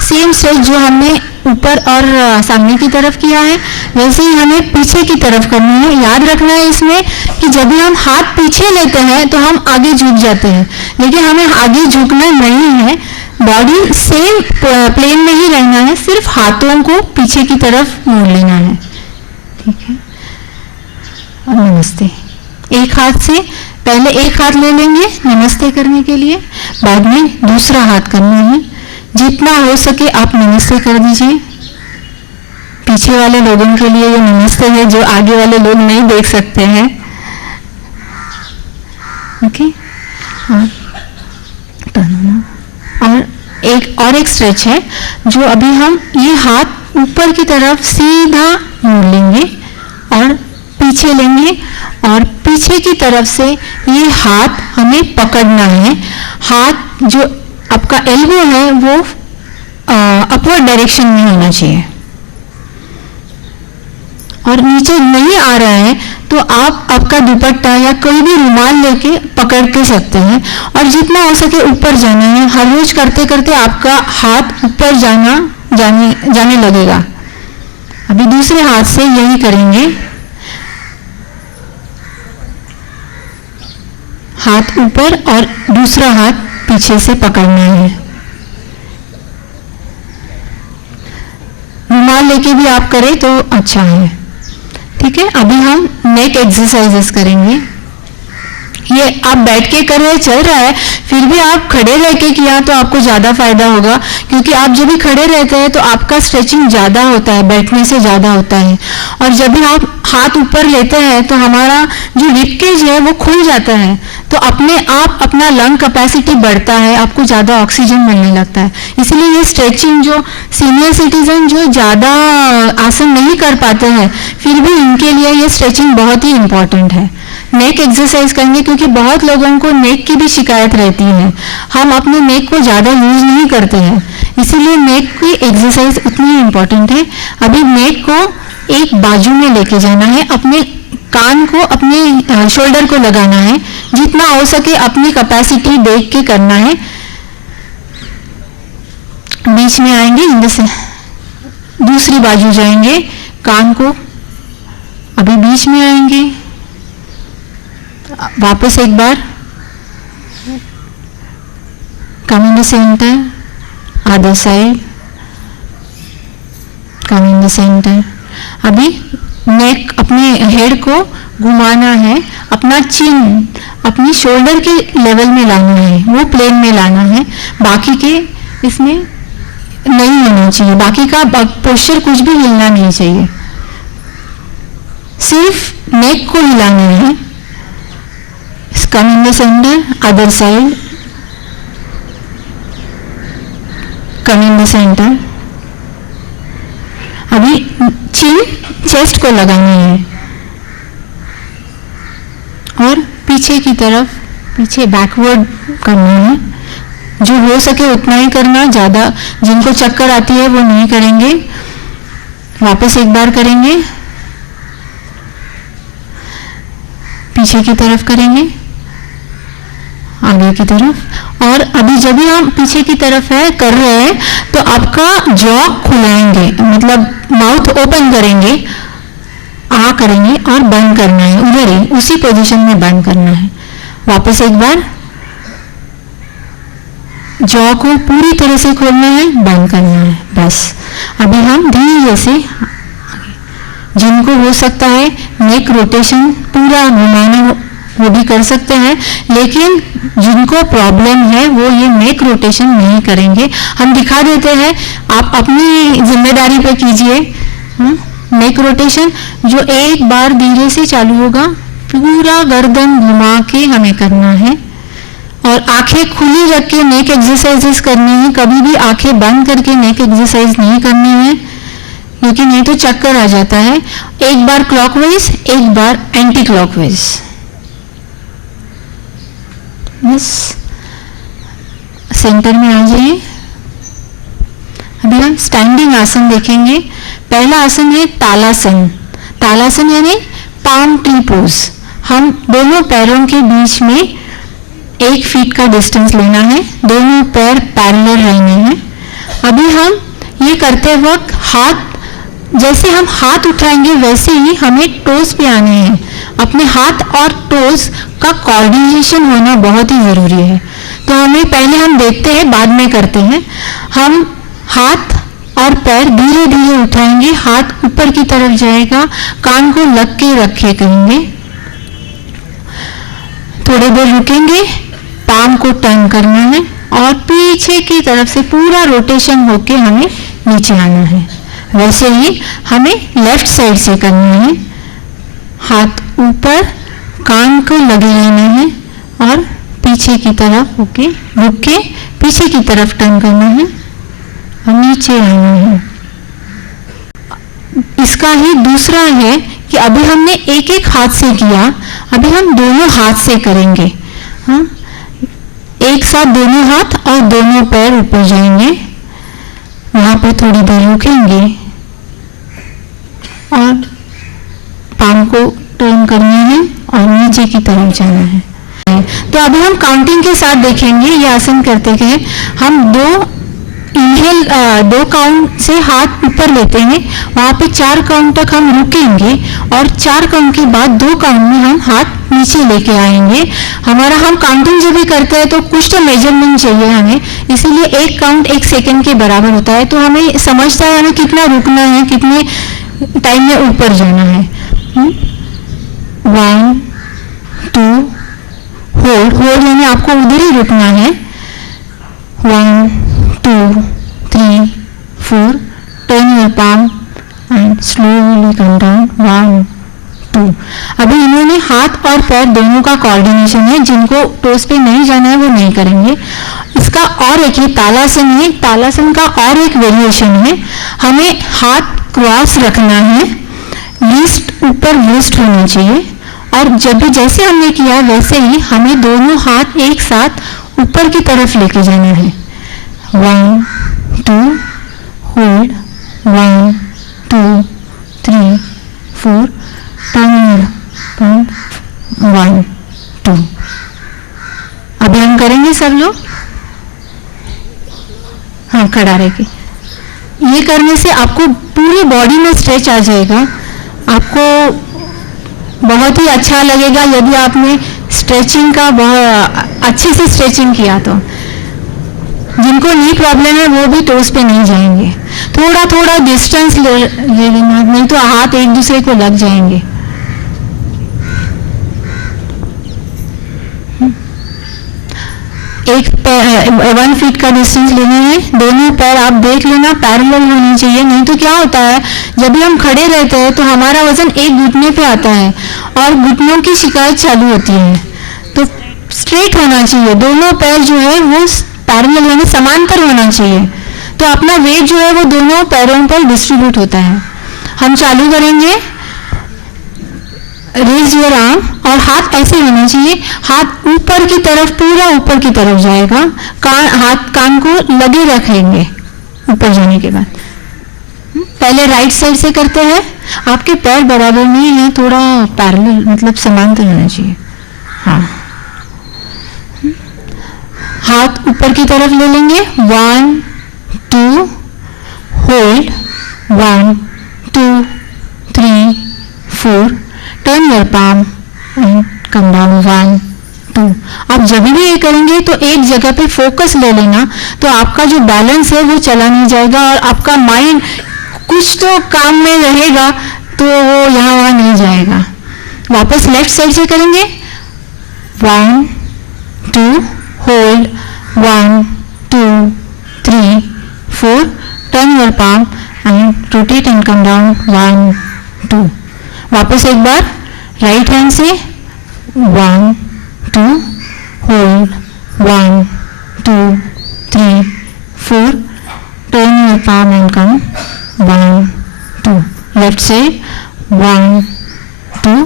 सेम स्ट्रेच जो हमने ऊपर और सामने की तरफ किया है वैसे ही हमें पीछे की तरफ करनी है। याद रखना है इसमें कि जब भी हम हाथ पीछे लेते हैं तो हम आगे झुक जाते हैं, लेकिन हमें आगे झुकना नहीं है। बॉडी सेम प्लेन में ही रहना है, सिर्फ हाथों को पीछे की तरफ मोड़ लेना है। ठीक है। और नमस्ते। एक हाथ से पहले एक हाथ ले लेंगे नमस्ते करने के लिए, बाद में दूसरा हाथ करना है। जितना हो सके आप नमस्ते कर दीजिए। पीछे वाले लोगों के लिए ये नमस्ते है जो आगे वाले लोग नहीं देख सकते हैं। ओके। और एक स्ट्रेच है जो अभी हम ये हाथ ऊपर की तरफ सीधा मोड़ लेंगे और पीछे लेंगे, और पीछे की तरफ से ये हाथ हमें पकड़ना है। हाथ जो आपका एल्बो है वो अपवर्ड डायरेक्शन में होना चाहिए, और नीचे नहीं आ रहा है तो आप आपका दुपट्टा या कोई भी रुमाल लेके पकड़ के सकते हैं, और जितना हो सके ऊपर जाना है। हर रोज करते करते आपका हाथ ऊपर जाने लगेगा। अभी दूसरे हाथ से यही करेंगे। हाथ ऊपर और दूसरा हाथ पीछे से पकड़ना है। रुमाल लेके भी आप करें तो अच्छा है। ठीक है। अभी हम नेक एक्सरसाइजेस करेंगे। ये आप बैठ के कर रहे चल रहा है, फिर भी आप खड़े रह के किया तो आपको ज़्यादा फायदा होगा, क्योंकि आप जब भी खड़े रहते हैं तो आपका स्ट्रेचिंग ज़्यादा होता है, बैठने से ज़्यादा होता है। और जब भी आप हाथ ऊपर लेते हैं तो हमारा जो रिब केज है वो खुल जाता है, तो अपने आप अपना लंग कैपेसिटी बढ़ता है, आपको ज़्यादा ऑक्सीजन मिलने लगता है। इसलिए ये स्ट्रेचिंग जो सीनियर सिटीजन जो ज़्यादा आसन नहीं कर पाते हैं, फिर भी इनके लिए ये स्ट्रेचिंग बहुत ही इम्पॉर्टेंट है। नेक एक्सरसाइज करेंगे, क्योंकि बहुत लोगों को नेक की भी शिकायत रहती है, हम अपने नेक को ज़्यादा यूज नहीं करते हैं, इसीलिए नेक की एक्सरसाइज उतनी इम्पॉर्टेंट है। अभी नेक को एक बाजू में लेके जाना है, अपने कान को अपने शोल्डर को लगाना है, जितना हो सके अपनी कैपेसिटी देख के करना है। बीच में आएंगे, जैसे दूसरी बाजू जाएंगे, कान को अभी बीच में आएंगे, वापस एक बार come in the center, other side, come in the center. अभी नेक अपने हेड को घुमाना है, अपना चिन अपनी शोल्डर के लेवल में लाना है, वो प्लेन में लाना है, बाकी के इसमें नहीं होना चाहिए, बाकी का पोस्चर कुछ भी हिलना नहीं चाहिए, सिर्फ नेक को हिलाना है। Come in the center, other side, come in the center. अभी चिन चेस्ट को लगाना है और पीछे की तरफ, पीछे बैकवर्ड करना है, जो हो सके उतना ही करना, ज़्यादा जिनको चक्कर आती है वो नहीं करेंगे। वापस एक बार करेंगे, पीछे की तरफ करेंगे, आगे की तरफ। और अभी जब भी हम पीछे की तरफ है कर रहे हैं तो आपका जॉ खुलाएंगे, मतलब माउथ ओपन करेंगे, आ करेंगे और बंद करना है, उधर ही उसी पोजीशन में बंद करना है। वापस एक बार जॉ को पूरी तरह से खोलना है, बंद करना है, बस। अभी हम धीरे से, जिनको हो सकता है नेक रोटेशन पूरा घुमाना वो भी कर सकते हैं, लेकिन जिनको प्रॉब्लम है वो ये नेक रोटेशन नहीं करेंगे। हम दिखा देते हैं, आप अपनी जिम्मेदारी पे कीजिए। नेक रोटेशन जो एक बार धीरे से चालू होगा, पूरा गर्दन घुमा के हमें करना है और आंखें खुली रख के नेक एक्सरसाइजेस करनी है, कभी भी आंखें बंद करके नेक एक्सरसाइज नहीं करनी है, क्योंकि नहीं तो चक्कर आ जाता है। एक बार क्लॉकवाइज, एक बार एंटी क्लॉकवाइज, बस। सेंटर में आ जाइए। अभी हम स्टैंडिंग आसन देखेंगे। पहला आसन है तालासन। तालासन यानी पाम ट्री पोज। हम दोनों पैरों के बीच में 1 फीट का डिस्टेंस लेना है, दोनों पैर पैरेलल रहने हैं। अभी हम ये करते वक्त हाथ, जैसे हम हाथ उठाएंगे वैसे ही हमें टोज पे आने हैं। अपने हाथ और टोज का कोऑर्डिनेशन होना बहुत ही जरूरी है। तो हमें पहले हम देखते हैं, बाद में करते हैं। हम हाथ और पैर धीरे धीरे उठाएंगे, हाथ ऊपर की तरफ जाएगा, कान को लग के रखे करेंगे, थोड़ी देर रुकेंगे, पाम को टर्न करना है और पीछे की तरफ से पूरा रोटेशन होके हमें नीचे आना है। वैसे ही हमें लेफ्ट साइड से करना है, हाथ ऊपर, कान को लगे लेना है और पीछे की तरफ होके रुक के पीछे की तरफ टर्न करना है और नीचे आना है। इसका ही दूसरा है कि अभी हमने एक एक हाथ से किया, अभी हम दोनों हाथ से करेंगे। हाँ, एक साथ दोनों हाथ और दोनों पैर ऊपर जाएंगे, वहां पर थोड़ी देर रुकेंगे और पाम को टर्न करना है और नीचे की तरफ जाना है। तो अभी हम काउंटिंग के साथ देखेंगे ये आसन करते हैं। हम दो काउंट से हाथ ऊपर लेते हैं, वहां पे 4 काउंट तक हम रुकेंगे और 4 काउंट के बाद 2 काउंट में हम हाथ नीचे लेके आएंगे। हम काउंटिंग जब भी करते हैं तो कुछ तो मेजरमेंट चाहिए हमें, इसीलिए 1 काउंट 1 सेकेंड के बराबर होता है, तो हमें समझता है हमें कितना रुकना है, कितने टाइम में ऊपर जाना है। 1 2 होल्ड यानी आपको उधर ही रुकना है। 1 2 3 4, turn your palm and slowly come down. 1 2। अभी इन्होंने हाथ और पैर दोनों का कोऑर्डिनेशन है, जिनको टोस पे नहीं जाना है वो नहीं करेंगे। इसका और एक ही तालासन है, तालासन का और एक वेरिएशन है। हमें हाथ क्रॉस रखना है, लिस्ट ऊपर लिस्ट होना चाहिए, और जब भी जैसे हमने किया वैसे ही हमें दोनों हाथ एक साथ ऊपर की तरफ लेके जाना है। 1 2 होल्ड, 1 2 3 4, टर्न 1 2। अभी हम करेंगे सब लोग, हाँ खड़ा रह के। ये करने से आपको पूरी बॉडी में स्ट्रेच आ जाएगा, आपको बहुत ही अच्छा लगेगा यदि आपने स्ट्रेचिंग का बहुत अच्छे से स्ट्रेचिंग किया तो। जिनको नी प्रॉब्लम है वो भी टोस पे नहीं जाएंगे, थोड़ा थोड़ा डिस्टेंस ले लेना, नहीं तो हाथ एक दूसरे को लग जाएंगे। एक 1 फीट का डिस्टेंस लेना है, दोनों पैर आप देख लेना पैरेलल होने चाहिए। नहीं तो क्या होता है, जब भी हम खड़े रहते हैं तो हमारा वजन एक घुटने पे आता है और घुटनों की शिकायत चालू होती है। तो स्ट्रेट होना चाहिए, दोनों पैर जो है वो पैरेलल यानी समांतर होना चाहिए, तो अपना वेट जो है वो दोनों पैरों पर डिस्ट्रीब्यूट होता है। हम चालू करेंगे, रेज योर आर्म, और हाथ ऐसे होना चाहिए, हाथ ऊपर की तरफ, पूरा ऊपर की तरफ जाएगा, हाथ कान को लगे रखेंगे ऊपर जाने के बाद। पहले राइट साइड से करते हैं, आपके पैर बराबर नहीं है, थोड़ा पैरेलल मतलब समांतर होना चाहिए। हाँ, हाथ ऊपर की तरफ ले लेंगे, 1 2 hold, 1 2 3 4, turn your palm and come down. 1 2। आप जब भी ये करेंगे तो एक जगह पे फोकस ले लेना, तो आपका जो बैलेंस है वो चला नहीं जाएगा और आपका माइंड कुछ तो काम में रहेगा, तो वो यहाँ वहाँ नहीं जाएगा। वापस लेफ्ट साइड से करेंगे, 1 2 hold, 1 2 3 4, turn your palm and rotate and come down. 1 2। वापस एक बार राइट हैंड से, 1 2 hold, 1 2 3 4, turn your palm and come, 1 2। Left से 1 2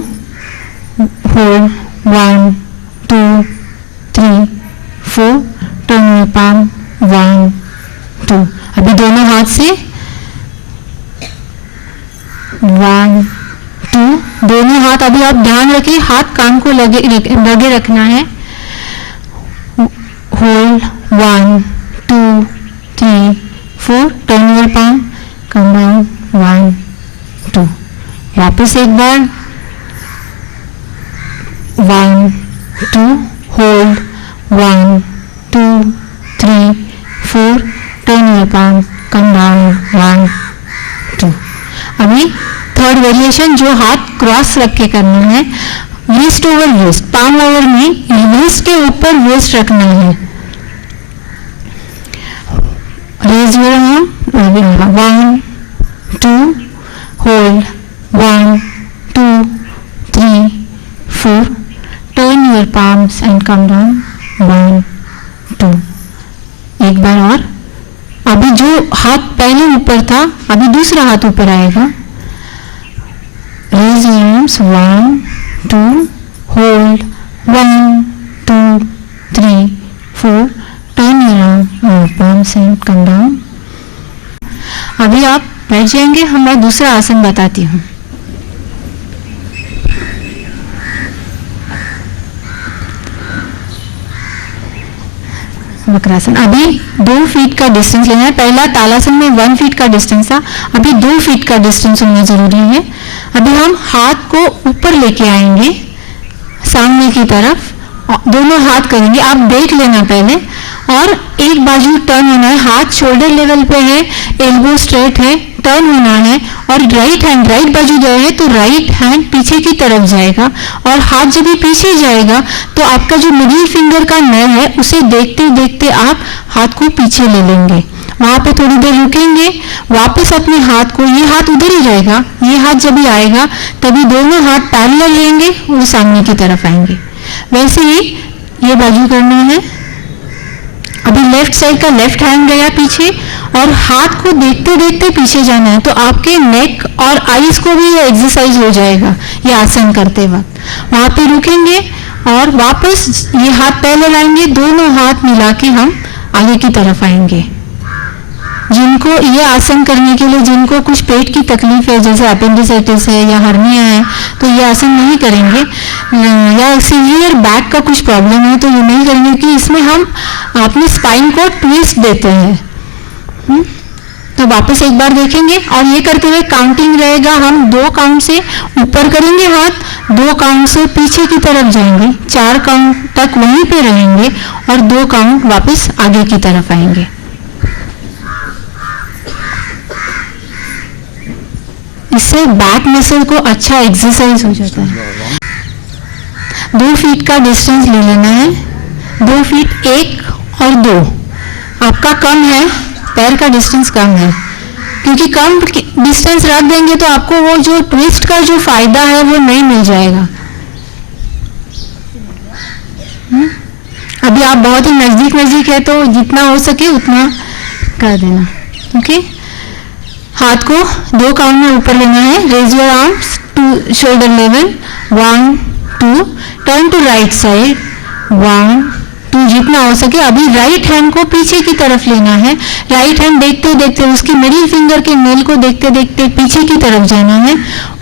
होल्ड, 1 2 3 4, टर्न योर पाम, 1 2। अभी दोनों हाथ से 1 2, दोनों हाथ, अभी आप ध्यान रखिए हाथ कान को लगे रखना है। Hold, 1 2 3 4, turn your palm, come down, 1 2। वापस एक बार, 1 2 hold, 1 2 3 4, turn your palm, come down, 1 2। अभी थर्ड वेरिएशन जो हाथ क्रॉस रख के करना है, waist over waist, palm over में वेस्ट के ऊपर वेस्ट रखना है। Raise your arm, 1 2 hold, 1 2 3 4, turn your palms and come down, 1 2। एक बार और, अभी जो हाथ पहले ऊपर था अभी दूसरा हाथ ऊपर आएगा। Raise your arms, 1 2 hold, 1 2 3 4, turn your arm, palms and come down। अभी आप बैठ जाएंगे, मैं दूसरा आसन बताती हूँ। वक्रासन। अभी 2 फीट का डिस्टेंस लेना है, पहला तालासन में 1 फीट का डिस्टेंस था, अभी 2 फीट का डिस्टेंस होना जरूरी है। अभी हम हाथ को ऊपर लेके आएंगे सामने की तरफ, दोनों हाथ करेंगे, आप देख लेना पहले, और एक बाजू टर्न होना है, हाथ शोल्डर लेवल पे है, एल्बो स्ट्रेट है, टर्न होना है और राइट बाजू गए है तो राइट हैंड पीछे की तरफ जाएगा और हाथ जब भी पीछे जाएगा तो आपका जो मिडिल फिंगर का नय है उसे देखते देखते आप हाथ को पीछे ले लेंगे। वहां पे थोड़ी देर रुकेंगे, वापस अपने हाथ को, ये हाथ उधर ही रहेगा, ये हाथ जब भी आएगा तभी दोनों हाथ पैरेलल लेंगे और सामने की तरफ आएंगे। वैसे ही ये बाजू करना है। अभी लेफ्ट साइड का लेफ्ट हैंड गया पीछे और हाथ को देखते देखते पीछे जाना है, तो आपके नेक और आईज को भी ये एक्सरसाइज हो जाएगा ये आसन करते वक्त। वहां पे रुकेंगे और वापस ये हाथ पहले लाएंगे, दोनों हाथ मिला के हम आगे की तरफ आएंगे। जिनको ये आसन करने के लिए जिनको कुछ पेट की तकलीफ है, जैसे अपेंडिसाइटिस है या हर्निया है, तो ये आसन नहीं करेंगे, या सीवियर बैक का कुछ प्रॉब्लम है तो ये नहीं करेंगे, क्योंकि इसमें हम अपने स्पाइन को ट्विस्ट देते हैं। तो वापस एक बार देखेंगे और ये करते हुए काउंटिंग रहेगा, हम 2 काउंट से ऊपर करेंगे हाथ, 2 काउंट से पीछे की तरफ जाएंगे, 4 काउंट तक वहीं पे रहेंगे और 2 काउंट वापस आगे की तरफ आएंगे। इससे बैक मसल को अच्छा एक्सरसाइज हो जाता है। 2 फीट का डिस्टेंस ले लेना है, 2 फीट 1 और 2 आपका कम है, पैर का डिस्टेंस कम है, क्योंकि कम डिस्टेंस रख देंगे तो आपको वो जो ट्विस्ट का जो फायदा है वो नहीं मिल जाएगा। अभी आप बहुत ही नजदीक है तो जितना हो सके उतना कर देना। ओके, हाथ को 2 काउंट में ऊपर लेना है। Raise your arms to shoulder level, 1 2, turn to right side, 1 2, जितना हो सके। अभी राइट हैंड को पीछे की तरफ लेना है, राइट हैंड देखते देखते उसकी मिडिल फिंगर के नेल को देखते देखते पीछे की तरफ जाना है,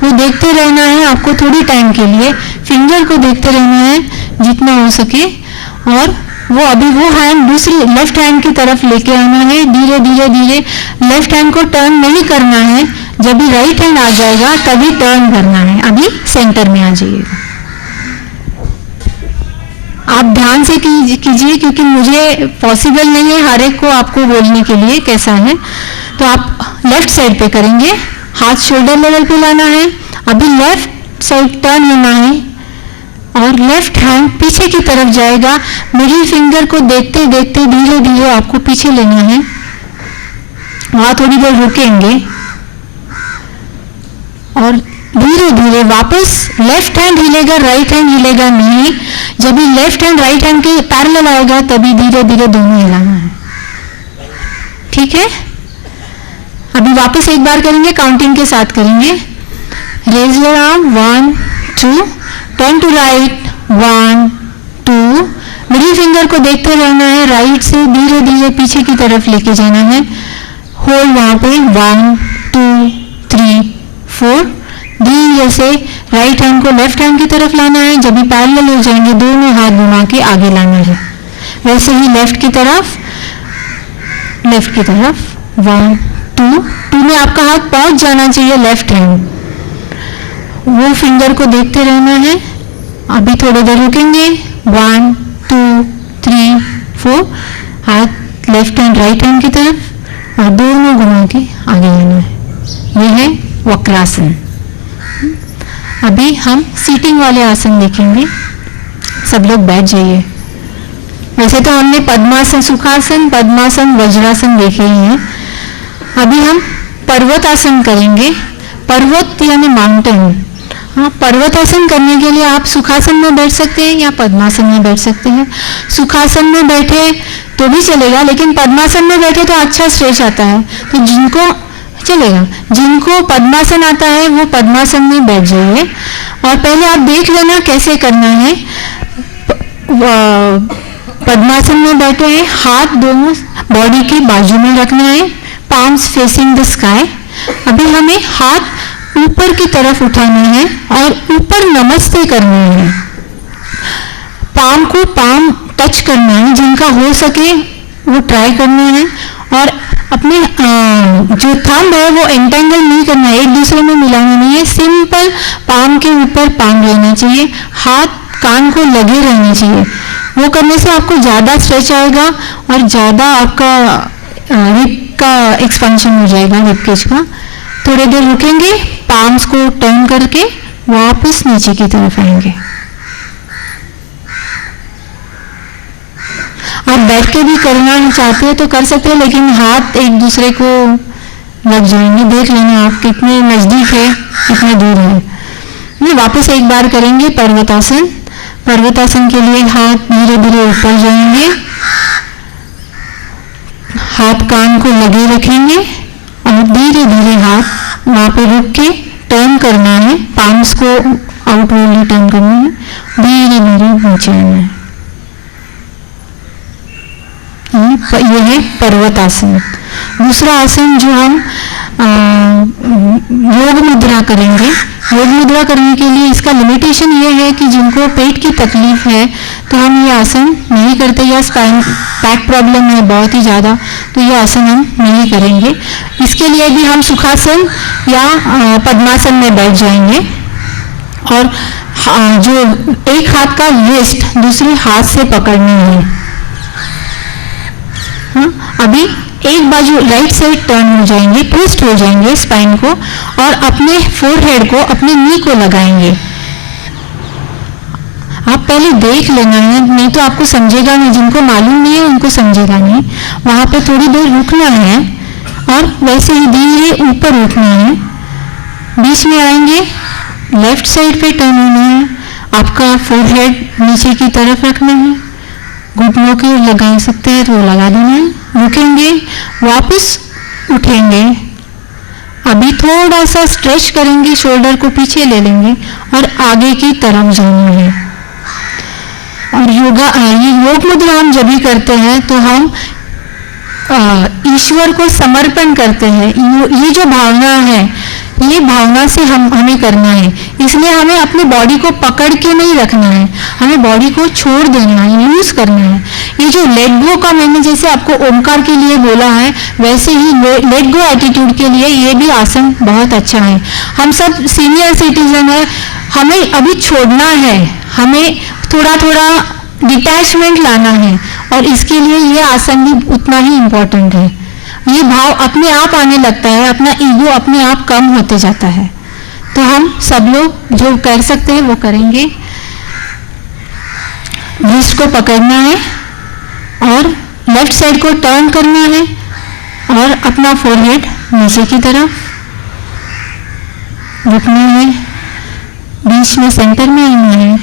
वो देखते रहना है आपको थोड़ी टाइम के लिए, फिंगर को देखते रहना है जितना हो सके, और वो अभी वो हैंड दूसरी लेफ्ट हैंड की तरफ लेके आना है। धीरे धीरे धीरे लेफ्ट हैंड को टर्न नहीं करना है, जब भी राइट हैंड आ जाएगा तभी टर्न करना है। अभी सेंटर में आ जाइएगा। आप ध्यान से कीजिए क्योंकि मुझे पॉसिबल नहीं है हर एक को आपको बोलने के लिए कैसा है। तो आप लेफ्ट साइड पे करेंगे, हाथ शोल्डर लेवल पे लाना है। अभी लेफ्ट साइड टर्न होना है और लेफ्ट हैंड पीछे की तरफ जाएगा, मिडिल फिंगर को देखते देखते धीरे धीरे आपको पीछे लेना है। वहां थोड़ी देर रुकेंगे और धीरे धीरे वापस लेफ्ट हैंड हिलेगा, राइट हैंड हिलेगा नहीं। जब भी लेफ्ट हैंड राइट हैंड के पैरेलल आएगा तभी धीरे धीरे दोनों हिलाना है। ठीक है, अभी वापस एक बार करेंगे, काउंटिंग के साथ करेंगे। Raise your arm, 1 2, turn to right, 1 2, middle finger को देखते रहना है, राइट से धीरे धीरे पीछे की तरफ लेके जाना है। होल्ड वहां पे, 1 2 3 4, धीरे से राइट हैंड को लेफ्ट हैंड की तरफ लाना है। जब भी पैरेलल हो जाएंगे दोनों हाथ घुमा के आगे लाना है। वैसे ही लेफ्ट की तरफ 1 2 में आपका हाथ पहुंच जाना चाहिए लेफ्ट हैंड, वो फिंगर को देखते रहना है। अभी थोड़ी देर रुकेंगे, 1 2 3 4, हाथ लेफ्ट हैंड राइट हैंड की तरफ और दोनों घुमा के आगे जाना है। यह है वक्रासन। अभी हम सीटिंग वाले आसन देखेंगे। सब लोग बैठ जाइए। वैसे तो हमने पद्मासन, सुखासन, पद्मासन, वज्रासन देखे ही हैं। अभी हम पर्वतासन करेंगे। पर्वत यानी माउंटेन। हाँ, पर्वतासन करने के लिए आप सुखासन में बैठ सकते हैं या पद्मासन में बैठ सकते हैं। सुखासन में बैठे तो भी चलेगा, लेकिन पद्मासन में बैठे तो अच्छा स्ट्रेच आता है, तो जिनको चलेगा, जिनको पद्मासन आता है वो पद्मासन में बैठ जाइए। और पहले आप देख लेना कैसे करना है। पद्मासन में बैठे हैं, हाथ दोनों बॉडी के बाजू में रखना है, पाम्स फेसिंग द स्काई। अभी हमें हाथ ऊपर की तरफ उठाना है और ऊपर नमस्ते करना है। पाम को पाम टच करना है, जिनका हो सके वो ट्राई करना है। और अपने जो थंब है वो एंटेंगल नहीं करना है, एक दूसरे में मिलाना नहीं है। सिंपल पाम के ऊपर पाम रहना चाहिए, हाथ कान को लगे रहने चाहिए। वो करने से आपको ज़्यादा स्ट्रेच आएगा और ज़्यादा आपका रिप का एक्सपेंशन हो जाएगा, रिप केज का। थोड़ी देर रुकेंगे, पाम्स को टर्न करके वापस नीचे की तरफ आएंगे। आप बैठ के भी करना चाहते हैं तो कर सकते हैं, लेकिन हाथ एक दूसरे को लग जाएंगे। देख लेना आप कितने नजदीक है, कितने दूर है। ये वापस एक बार करेंगे पर्वतासन। पर्वतासन के लिए हाथ धीरे धीरे ऊपर जाएंगे, हाथ कान को लगे रखेंगे और धीरे धीरे हाथ वहां पे रुक के टर्न करना है, पाम्स को आउटवर्डली टर्न करना है, धीरे धीरे नीचे आना है। ये है पर्वतासन। दूसरा आसन जो हम योग मुद्रा करेंगे। योग मुद्रा करने के लिए इसका लिमिटेशन ये है कि जिनको पेट की तकलीफ है तो हम ये आसन नहीं करते, या स्पाइन बैक प्रॉब्लम है बहुत ही ज़्यादा तो ये आसन हम नहीं करेंगे। इसके लिए भी हम सुखासन या पद्मासन में बैठ जाएंगे और जो एक हाथ का रिस्ट दूसरे हाथ से पकड़ना है। अभी एक बाजू राइट साइड टर्न हो जाएंगे, ट्विस्ट हो जाएंगे स्पाइन को और अपने फोरहेड को अपने नी को लगाएंगे। आप पहले देख लेना है, नहीं तो आपको समझेगा नहीं, जिनको मालूम नहीं है उनको समझेगा नहीं। वहां पे थोड़ी देर रुकना है और वैसे ही धीरे ऊपर उठना है। बीच में आएंगे, लेफ्ट साइड पे टर्न होना है, आपका फोरहेड नीचे की तरफ रखना है, घुटनों के लगा सकते हैं तो लगा देना है, रुकेंगे, वापस उठेंगे। अभी थोड़ा सा स्ट्रेच करेंगे, शोल्डर को पीछे ले लेंगे और आगे की तरफ जाना है। और ये योग मुद्रा हम जब भी करते हैं तो हम ईश्वर को समर्पण करते हैं। ये जो भावना है, ये भावना से हमें करना है, इसलिए हमें अपने बॉडी को पकड़ के नहीं रखना है, हमें बॉडी को छोड़ देना है, यूज करना है। ये जो लेट गो का मैंने जैसे आपको ओमकार के लिए बोला है, वैसे ही लेट गो एटीट्यूड के लिए ये भी आसन बहुत अच्छा है। हम सब सीनियर सिटीजन है, हमें अभी छोड़ना है, हमें थोड़ा थोड़ा डिटैचमेंट लाना है और इसके लिए ये आसन भी उतना ही इम्पोर्टेंट है। ये भाव अपने आप आने लगता है, अपना ईगो अपने आप कम होते जाता है। तो हम सब लोग जो कर सकते हैं वो करेंगे। रिस्ट को पकड़ना है और लेफ्ट साइड को टर्न करना है और अपना फोरहेड नीचे की तरफ रुकना है, बीच में सेंटर में आना है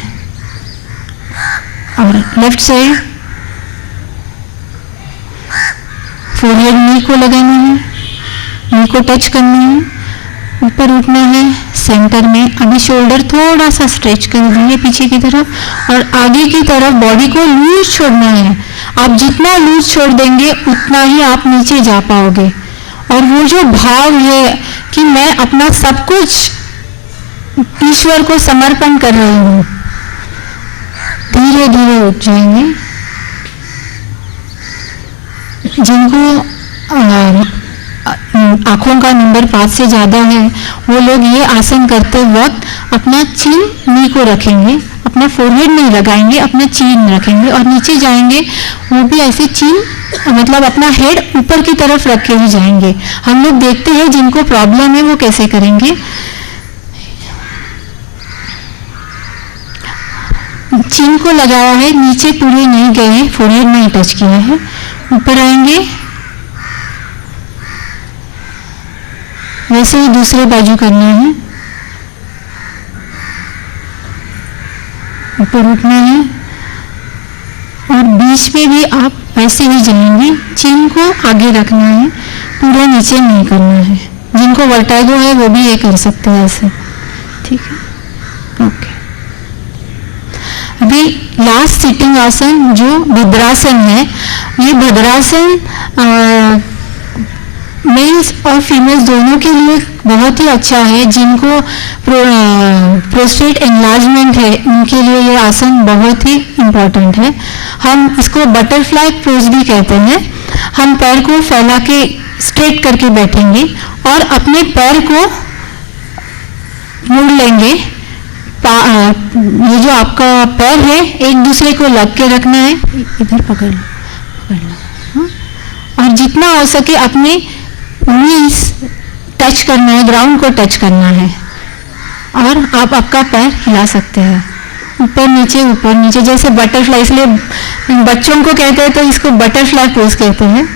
और लेफ्ट साइड फोरहेड नी को लगाना है, नी को टच करना है, ऊपर उठना है, सेंटर में। अभी शोल्डर थोड़ा सा स्ट्रेच कर देंगे पीछे की तरफ और आगे की तरफ बॉडी को लूज छोड़ना है। आप जितना लूज छोड़ देंगे उतना ही आप नीचे जा पाओगे। और वो जो भाव है कि मैं अपना सब कुछ ईश्वर को समर्पण कर रही हूँ, धीरे धीरे उठ जाएंगे। जिनको आंखों का नंबर 5 से ज़्यादा है वो लोग ये आसन करते वक्त अपना चिन नी को रखेंगे, अपना फोरहेड नहीं लगाएंगे, अपना चिन रखेंगे और नीचे जाएंगे वो भी ऐसे चिन मतलब अपना हेड ऊपर की तरफ रख के ही जाएंगे। हम लोग देखते हैं जिनको प्रॉब्लम है वो कैसे करेंगे। चिन को लगाया है, नीचे पूरे नहीं गए, फोरहेड नहीं टच किया है, ऊपर आएंगे। वैसे ही दूसरे बाजू करना है, ऊपर उठना है और बीच में भी आप वैसे ही जाएंगे। चिन को आगे रखना है, पूरा नीचे नहीं करना है। जिनको वर्टाइगो है वो भी ये कर सकते हैं ऐसे, ठीक है, ओके। अभी लास्ट सिटिंग आसन जो भद्रासन है, ये भद्रासन मेल्स और फीमेल्स दोनों के लिए बहुत ही अच्छा है। जिनको प्रोस्टेट एनलार्जमेंट है उनके लिए ये आसन बहुत ही इम्पोर्टेंट है। हम इसको बटरफ्लाई पोज भी कहते हैं। हम पैर को फैला के स्ट्रेट करके बैठेंगे और अपने पैर को मोड़ लेंगे। ये जो आपका पैर है एक दूसरे को लग के रखना है, इधर पकड़ना और जितना हो सके अपने नीज टच करना है, ग्राउंड को टच करना है, और आप आपका पैर हिला सकते हैं ऊपर नीचे, जैसे बटरफ्लाई, इसलिए बच्चों को कहते हैं तो इसको बटरफ्लाई पोज कहते हैं।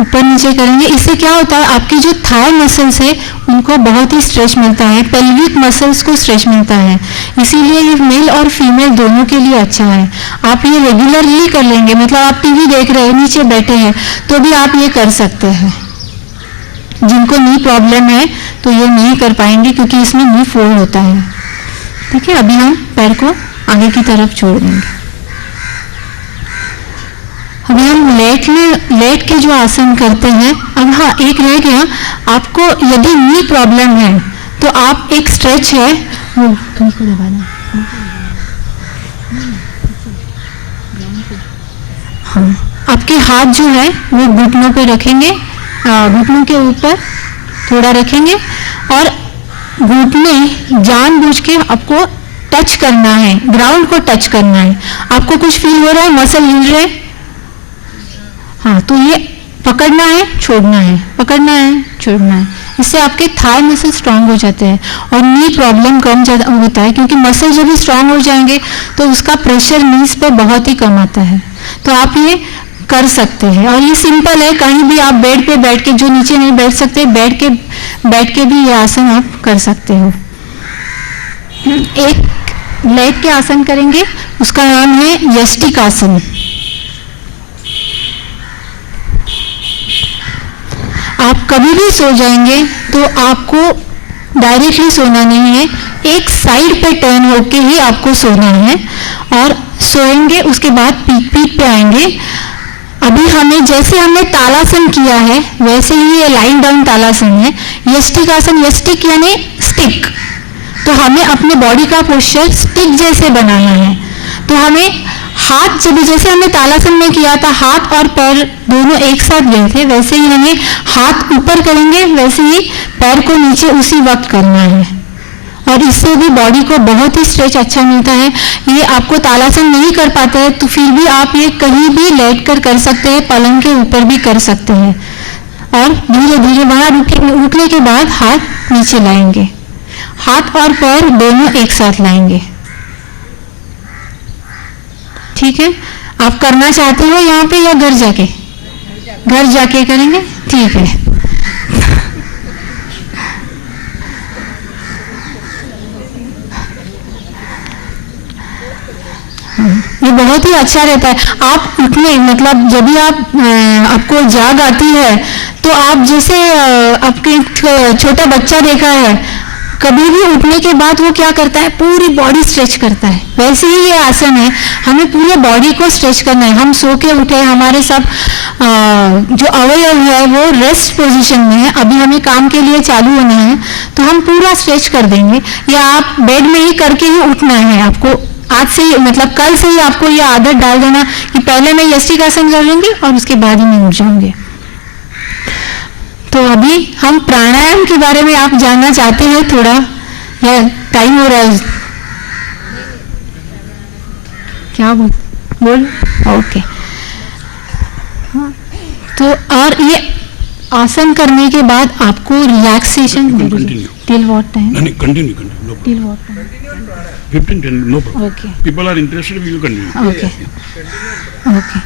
ऊपर नीचे करेंगे, इससे क्या होता है, आपकी जो थाई मसल्स है उनको बहुत ही स्ट्रेच मिलता है, पेल्विक मसल्स को स्ट्रेच मिलता है, इसीलिए ये मेल और फीमेल दोनों के लिए अच्छा है। आप ये रेगुलरली कर लेंगे, मतलब आप टीवी देख रहे हैं, नीचे बैठे हैं तो भी आप ये कर सकते हैं। जिनको नी प्रॉब्लम है तो ये नहीं कर पाएंगे क्योंकि इसमें नी फोल्ड होता है। ठीक है, अभी हम पैर को आगे की तरफ छोड़ देंगे। अभी हम लेट के जो आसन करते हैं, अब हाँ एक रह गया, आपको यदि नी प्रॉब्लम है तो आप एक स्ट्रेच है वो तुमको दबा दें। हाँ, आपके हाथ जो है वो घुटनों पे रखेंगे, घुटनों के ऊपर थोड़ा रखेंगे और घुटने जानबूझ के आपको टच करना है, ग्राउंड को टच करना है। आपको कुछ फील हो रहा है, मसल हिल रहे, हाँ तो ये पकड़ना है, छोड़ना है, पकड़ना है, छोड़ना है। इससे आपके थाई मसल स्ट्रांग हो जाते हैं और नी प्रॉब्लम कम ज्यादा होता है, क्योंकि मसल जब भी स्ट्रांग हो जाएंगे तो उसका प्रेशर नीज पे बहुत ही कम आता है। तो आप ये कर सकते हैं और ये सिंपल है, कहीं भी आप बेड पे बैठ के, जो नीचे नहीं बैठ सकते, बैठ के भी ये आसन आप कर सकते हो। एक लेट के आसन करेंगे, उसका नाम है यष्टिक आसन। आप कभी भी सो जाएंगे तो आपको डायरेक्टली सोना नहीं है, एक साइड पे टर्न होके ही आपको सोना है और सोएंगे, उसके बाद पीठ पे आएंगे। अभी जैसे हमने तालासन किया है वैसे ही ये लाइन डाउन तालासन है। यष्टिक आसन, यष्टिक यानी स्टिक, तो हमें अपने बॉडी का पोस्चर स्टिक जैसे बनाना है। तो हमें हाथ, जैसे हमने तालासन में किया था, हाथ और पैर दोनों एक साथ गए थे, वैसे ही हमें हाथ ऊपर करेंगे, वैसे ही पैर को नीचे उसी वक्त करना है और इससे भी बॉडी को बहुत ही स्ट्रेच अच्छा मिलता है। ये आपको तालासन नहीं कर पाते हैं तो फिर भी आप ये कहीं भी लेट कर सकते हैं, पलंग के ऊपर भी कर सकते हैं और धीरे धीरे वहां रुकने के बाद हाथ नीचे लाएंगे, हाथ और पैर दोनों एक साथ लाएंगे। ठीक है, आप करना चाहते हो यहाँ पे या घर जाके करेंगे? ठीक है। ये बहुत ही अच्छा रहता है। आप उठने, मतलब जब भी आपको जाग आती है तो आप जैसे आपके छोटा बच्चा देखा है, कभी भी उठने के बाद वो क्या करता है, पूरी बॉडी स्ट्रेच करता है, वैसे ही ये आसन है, हमें पूरे बॉडी को स्ट्रेच करना है। हम सो के उठे, हमारे सब जो अवयव है वो रेस्ट पोजीशन में है, अभी हमें काम के लिए चालू होना है तो हम पूरा स्ट्रेच कर देंगे। या आप बेड में ही करके ही उठना है आपको, आज से ही, मतलब कल से ही आपको ये आदत डाल देना कि पहले मैं यष्टिक आसन कर लूंगी और उसके बाद ही मैं उठ जाऊंगी। तो अभी हम प्राणायाम के बारे में आप जानना चाहते हैं थोड़ा, या टाइम हो रहा है? क्या बोल ओके। हाँ, तो और ये आसन करने के बाद आपको relaxation till what time? Continue till what time? 15 no problem. Okay. People are interested, we will continue. Okay.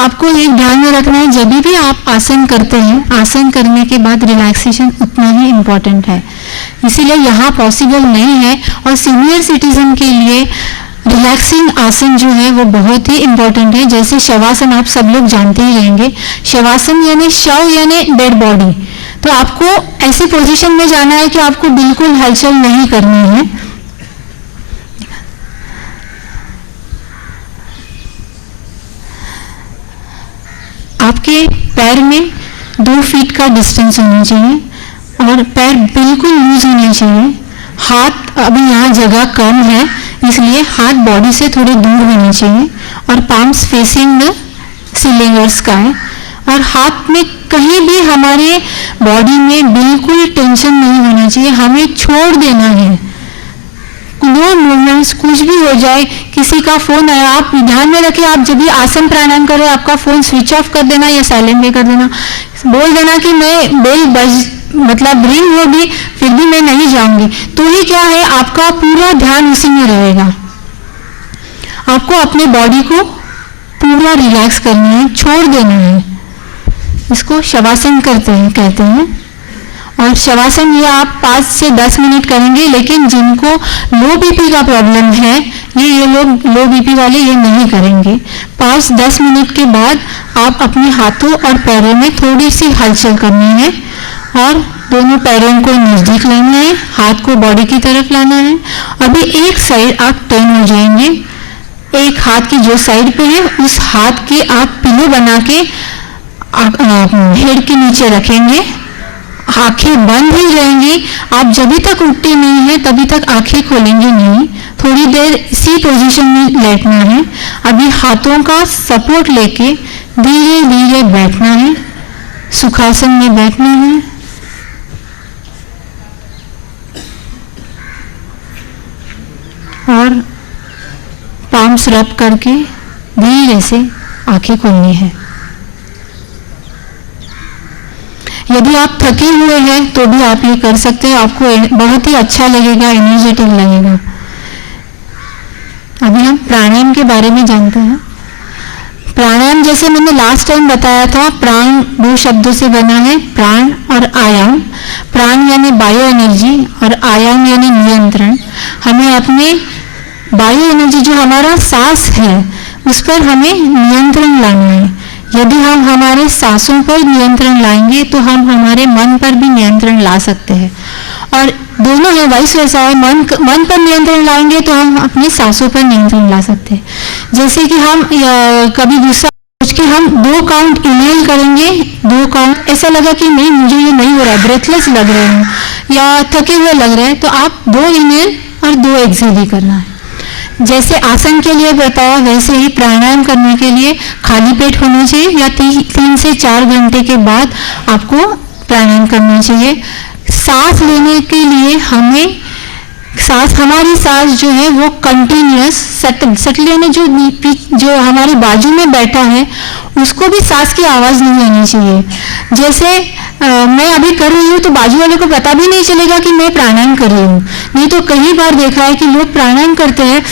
आपको एक ध्यान में रखना है, जब भी आप आसन करते हैं, आसन करने के बाद रिलैक्सेशन उतना ही इम्पोर्टेंट है, इसीलिए यहाँ पॉसिबल नहीं है। और सीनियर सिटीजन के लिए रिलैक्सिंग आसन जो है वो बहुत ही इम्पोर्टेंट है। जैसे शवासन आप सब लोग जानते ही रहेंगे, शवासन यानी शव यानी डेड बॉडी। तो आपको ऐसी पोजीशन में जाना है कि आपको बिल्कुल हलचल नहीं करनी है। आपके पैर में 2 फीट का डिस्टेंस होना चाहिए और पैर बिल्कुल लूज होने चाहिए। हाथ, अभी यहाँ जगह कम है इसलिए हाथ बॉडी से थोड़े दूर होने चाहिए और पाम्स फेसिंग द सीलिंग और स्काई। और हाथ में कहीं भी हमारे बॉडी में बिल्कुल टेंशन नहीं होना चाहिए, हमें छोड़ देना है। नो मूवमेंट्स, कुछ भी हो जाए, किसी का फोन आया, आप ध्यान में रखें, आप जब भी आसन प्राणायाम करें आपका फोन स्विच ऑफ कर देना या साइलेंट में कर देना। बोल देना कि मैं बेल बज मतलब रिंग होगी फिर भी मैं नहीं जाऊंगी, तो ही क्या है, आपका पूरा ध्यान उसी में रहेगा। आपको अपने बॉडी को पूरा रिलैक्स करना है, छोड़ देना है। इसको शवासन कहते हैं। और शवासन ये आप 5 से 10 मिनट करेंगे, लेकिन जिनको लो बीपी का प्रॉब्लम है ये लोग लो बीपी वाले ये नहीं करेंगे। 5-10 मिनट के बाद आप अपने हाथों और पैरों में थोड़ी सी हलचल करनी है और दोनों पैरों को नजदीक लाना है, हाथ को बॉडी की तरफ लाना है। अभी एक साइड आप टर्न हो जाएंगे, एक हाथ की जो साइड पे है उस हाथ के आप पिलो बना के हेड के नीचे रखेंगे, आंखें बंद ही रहेंगी। आप जब तक उठते नहीं है तभी तक आंखें खोलेंगे नहीं, थोड़ी देर इसी पोजीशन में लेटना है। अभी हाथों का सपोर्ट लेके धीरे धीरे बैठना है, सुखासन में बैठना है। और पाम्स रब करके धीरे से आंखें खोलनी है। यदि आप थके हुए हैं तो भी आप ये कर सकते हैं, आपको बहुत ही अच्छा लगेगा, एनर्जेटिक लगेगा। अभी हम प्राणायाम के बारे में जानते हैं। प्राणायाम जैसे मैंने लास्ट टाइम बताया था, प्राण 2 शब्दों से बना है, प्राण और आयाम। प्राण यानी बायो एनर्जी और आयाम यानी नियंत्रण। हमें अपने बायो एनर्जी जो हमारा सांस है उस पर हमें नियंत्रण लाना है। यदि हम हमारे सांसों पर नियंत्रण लाएंगे तो हम हमारे मन पर भी नियंत्रण ला सकते हैं, और दोनों है, वाइस वर्सा है। मन पर नियंत्रण लाएंगे तो हम अपनी सांसों पर नियंत्रण ला सकते हैं। जैसे कि हम कभी गुस्सा सोच के हम 2 काउंट इनहेल करेंगे, 2 काउंट ऐसा लगा कि नहीं मुझे ये नहीं हो रहा है, ब्रेथलेस लग रहे हैं या थके हुए लग रहे हैं, तो आप 2 इनहेल और 2 एक्सहेल ही करना है। जैसे आसन के लिए बताया वैसे ही प्राणायाम करने के लिए खाली पेट होना चाहिए या 3 से 4 घंटे के बाद आपको प्राणायाम करना चाहिए। सांस लेने के लिए हमें हमारी सांस जो है वो कंटिन्यूअस सटल यानी जो हमारे बाजू में बैठा है उसको भी सांस की आवाज नहीं आनी चाहिए। जैसे मैं अभी कर रही हूँ तो बाजू वाले को पता भी नहीं चलेगा कि मैं प्राणायाम कर रही हूँ। नहीं तो कई बार देखा है कि लोग प्राणायाम करते हैं,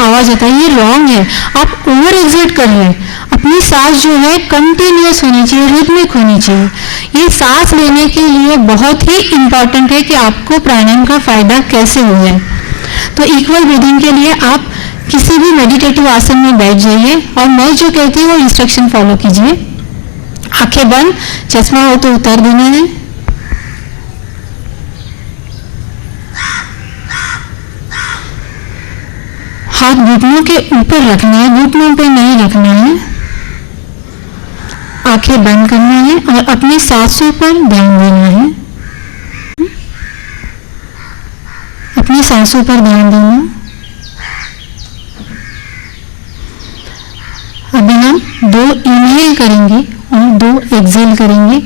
आवाज आता है, ये रॉन्ग है। आप ओवर एक्सर्ट कर रहे हैं। अपनी सांस जो है कंटिन्यूअस होनी चाहिए, रिदमिक होनी चाहिए। ये सांस लेने के लिए बहुत ही इंपॉर्टेंट है कि आपको प्राणायाम का फायदा कैसे हो जाए। तो इक्वल ब्रीदिंग के लिए आप किसी भी मेडिटेटिव आसन में बैठ जाइए और मैं जो कहती हूँ वो इंस्ट्रक्शन फॉलो कीजिए। आंखें बंद, चश्मा हो तो उतार देना है। हाथ घुटनों के ऊपर रखना है, घुटनों पर नहीं रखना है। आंखें बंद करना है और अपनी सांसों पर ध्यान देना है। अपनी सांसों पर ध्यान देना। अभी हम 2 इनहेल करेंगे और 2 एक्सहेल करेंगे।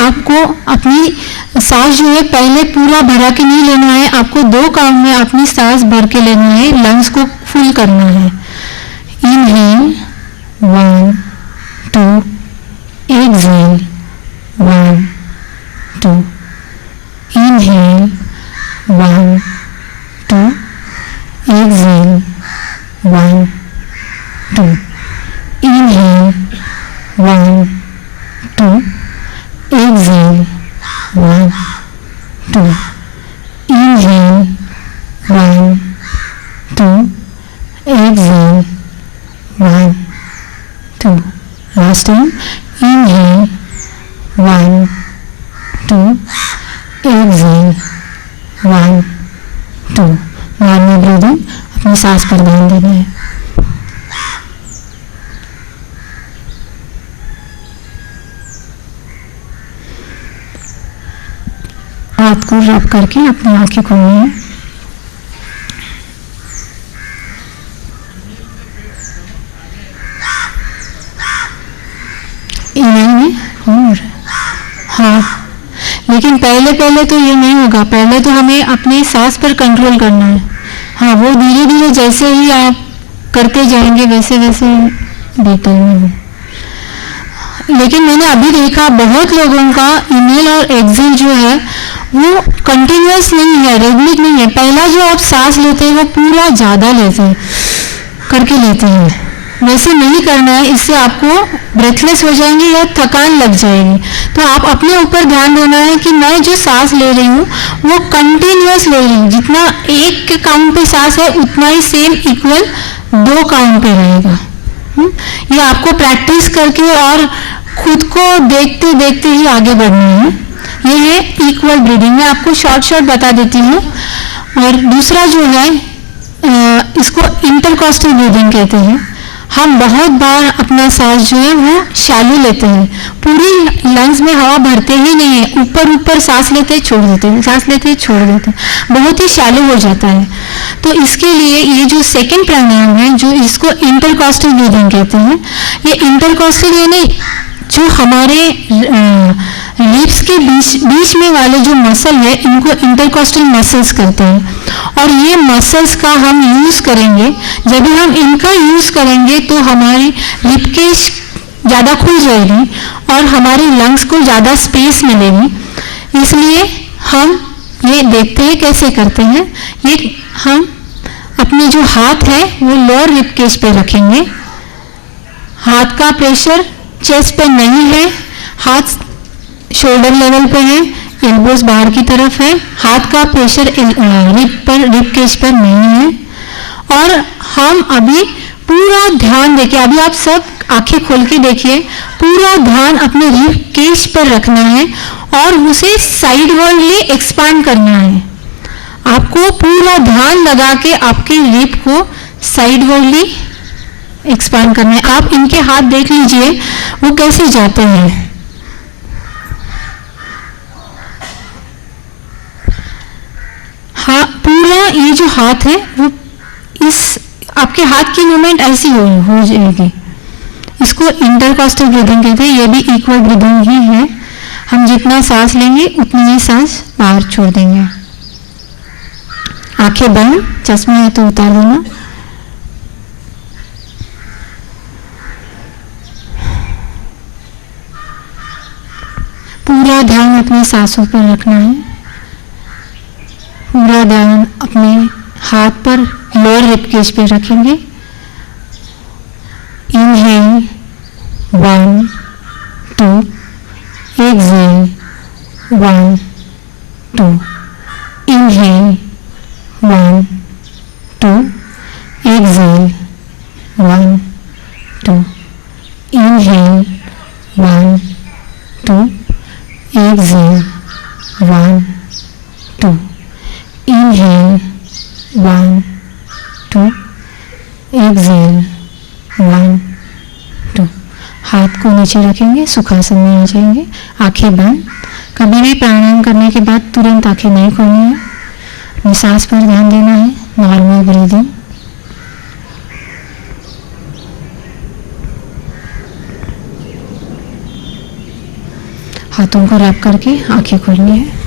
आपको अपनी सांस जो है पहले पूरा भरा के नहीं लेना है, आपको 2 काउंट में अपनी सांस भर के लेना है, लंग्स को फुल करना है। Inhale 1 2, exhale 1 2, inhale 1 2, exhale 1 2, inhale 1 2, exhale 1 2, inhale 1 2, exhale 1 2. Last time, inhale 1 2, exhale 1 2. Normal breathing, अपनी सांस पर ध्यान देना है। हाथ को रब करके अपनी आंखें खोलनी है। और हाँ, लेकिन पहले तो ये नहीं होगा। पहले तो हमें अपनी सांस पर कंट्रोल करना है। हाँ, वो धीरे धीरे जैसे ही आप करते जाएंगे वैसे वैसे बेटर में। लेकिन मैंने अभी देखा बहुत लोगों का इनहेल और एक्सेल जो है वो कंटिन्यूअस नहीं है, रेगुलर नहीं है। पहला जो आप सांस लेते हैं वो पूरा ज़्यादा लेते हैं करके लेते हैं, वैसे नहीं करना है, इससे आपको ब्रेथलेस हो जाएंगे या थकान लग जाएगी। तो आप अपने ऊपर ध्यान देना है कि मैं जो सांस ले रही हूँ वो कंटिन्यूअस ले रही हूँ, जितना एक के काउंट पे सांस है उतना ही सेम इक्वल 2 काउंट पे रहेगा। ये आपको प्रैक्टिस करके और खुद को देखते देखते ही आगे बढ़ना है। ये है इक्वल ब्रीदिंग। मैं आपको शॉर्ट बता देती हूँ। और दूसरा जो है इसको इंटरकॉस्टल ब्रीदिंग कहते हैं। हम बहुत बार अपना सांस जो है वो शैलो लेते हैं, पूरी लंग्स में हवा भरते ही नहीं है, ऊपर ऊपर सांस लेते छोड़ देते हैं, सांस लेते छोड़ देते हैं, बहुत ही शैलो हो जाता है। तो इसके लिए ये जो सेकंड प्राणायाम है, जो इसको इंटरकॉस्टल ब्रीदिंग कहते हैं, ये इंटरकॉस्टल यानी जो हमारे लिप्स के बीच में वाले जो मसल है इनको इंटरकॉस्टल मसल्स कहते हैं। और ये मसल्स का हम यूज़ करेंगे, जब भी हम इनका यूज़ करेंगे तो हमारी रिपकेश ज़्यादा खुल जाएगी और हमारे लंग्स को ज़्यादा स्पेस मिलेगी। इसलिए हम ये देखते हैं कैसे करते हैं। ये हम अपने जो हाथ है वो लोअर रिपकेश पे रखेंगे, हाथ का प्रेशर चेस्ट पे नहीं है, हाथ शोल्डर लेवल पे है, एल्बोस बाहर की तरफ है, हाथ का प्रेशर रिब केज पर नहीं है। और हम अभी पूरा ध्यान देखिए, अभी आप सब आंखें खोल के देखिए, पूरा ध्यान अपने रिब केज पर रखना है और उसे साइडवर्डली एक्सपांड करना है। आपको पूरा ध्यान लगा के आपके रिब को साइडवर्डली एक्सपांड करना है। आप इनके हाथ देख लीजिए वो कैसे जाते हैं। हाँ, पूरा ये जो हाथ है वो इस आपके हाथ की मूवमेंट ऐसी हो जाएगी। इसको इंटरकॉस्टल ब्रीदिंग कहते हैं। ये भी इक्वल ब्रीदिंग ही है। हम जितना सांस लेंगे उतनी ही सांस बाहर छोड़ देंगे। आंखें बंद, चश्मा है तो उतार देना। पूरा ध्यान अपनी सांसों पर रखना है। पूरा ध्यान अपने हाथ पर लोअर रिबकेज पे रखेंगे। Inhale 1 2, exhale 1 2, inhale 1 2, exhale 1 2, inhale 1 2, exhale 1 2, inhale 1 2, exhale 1 2। हाथ को नीचे रखेंगे, सुखासन में आ जाएंगे, आंखें बंद। कभी भी प्राणायाम करने के बाद तुरंत आंखें नहीं खोलनी है, अपनी सांस पर ध्यान देना है। Normal breathing. हाथों को रैप करके आंखें खोलनी है।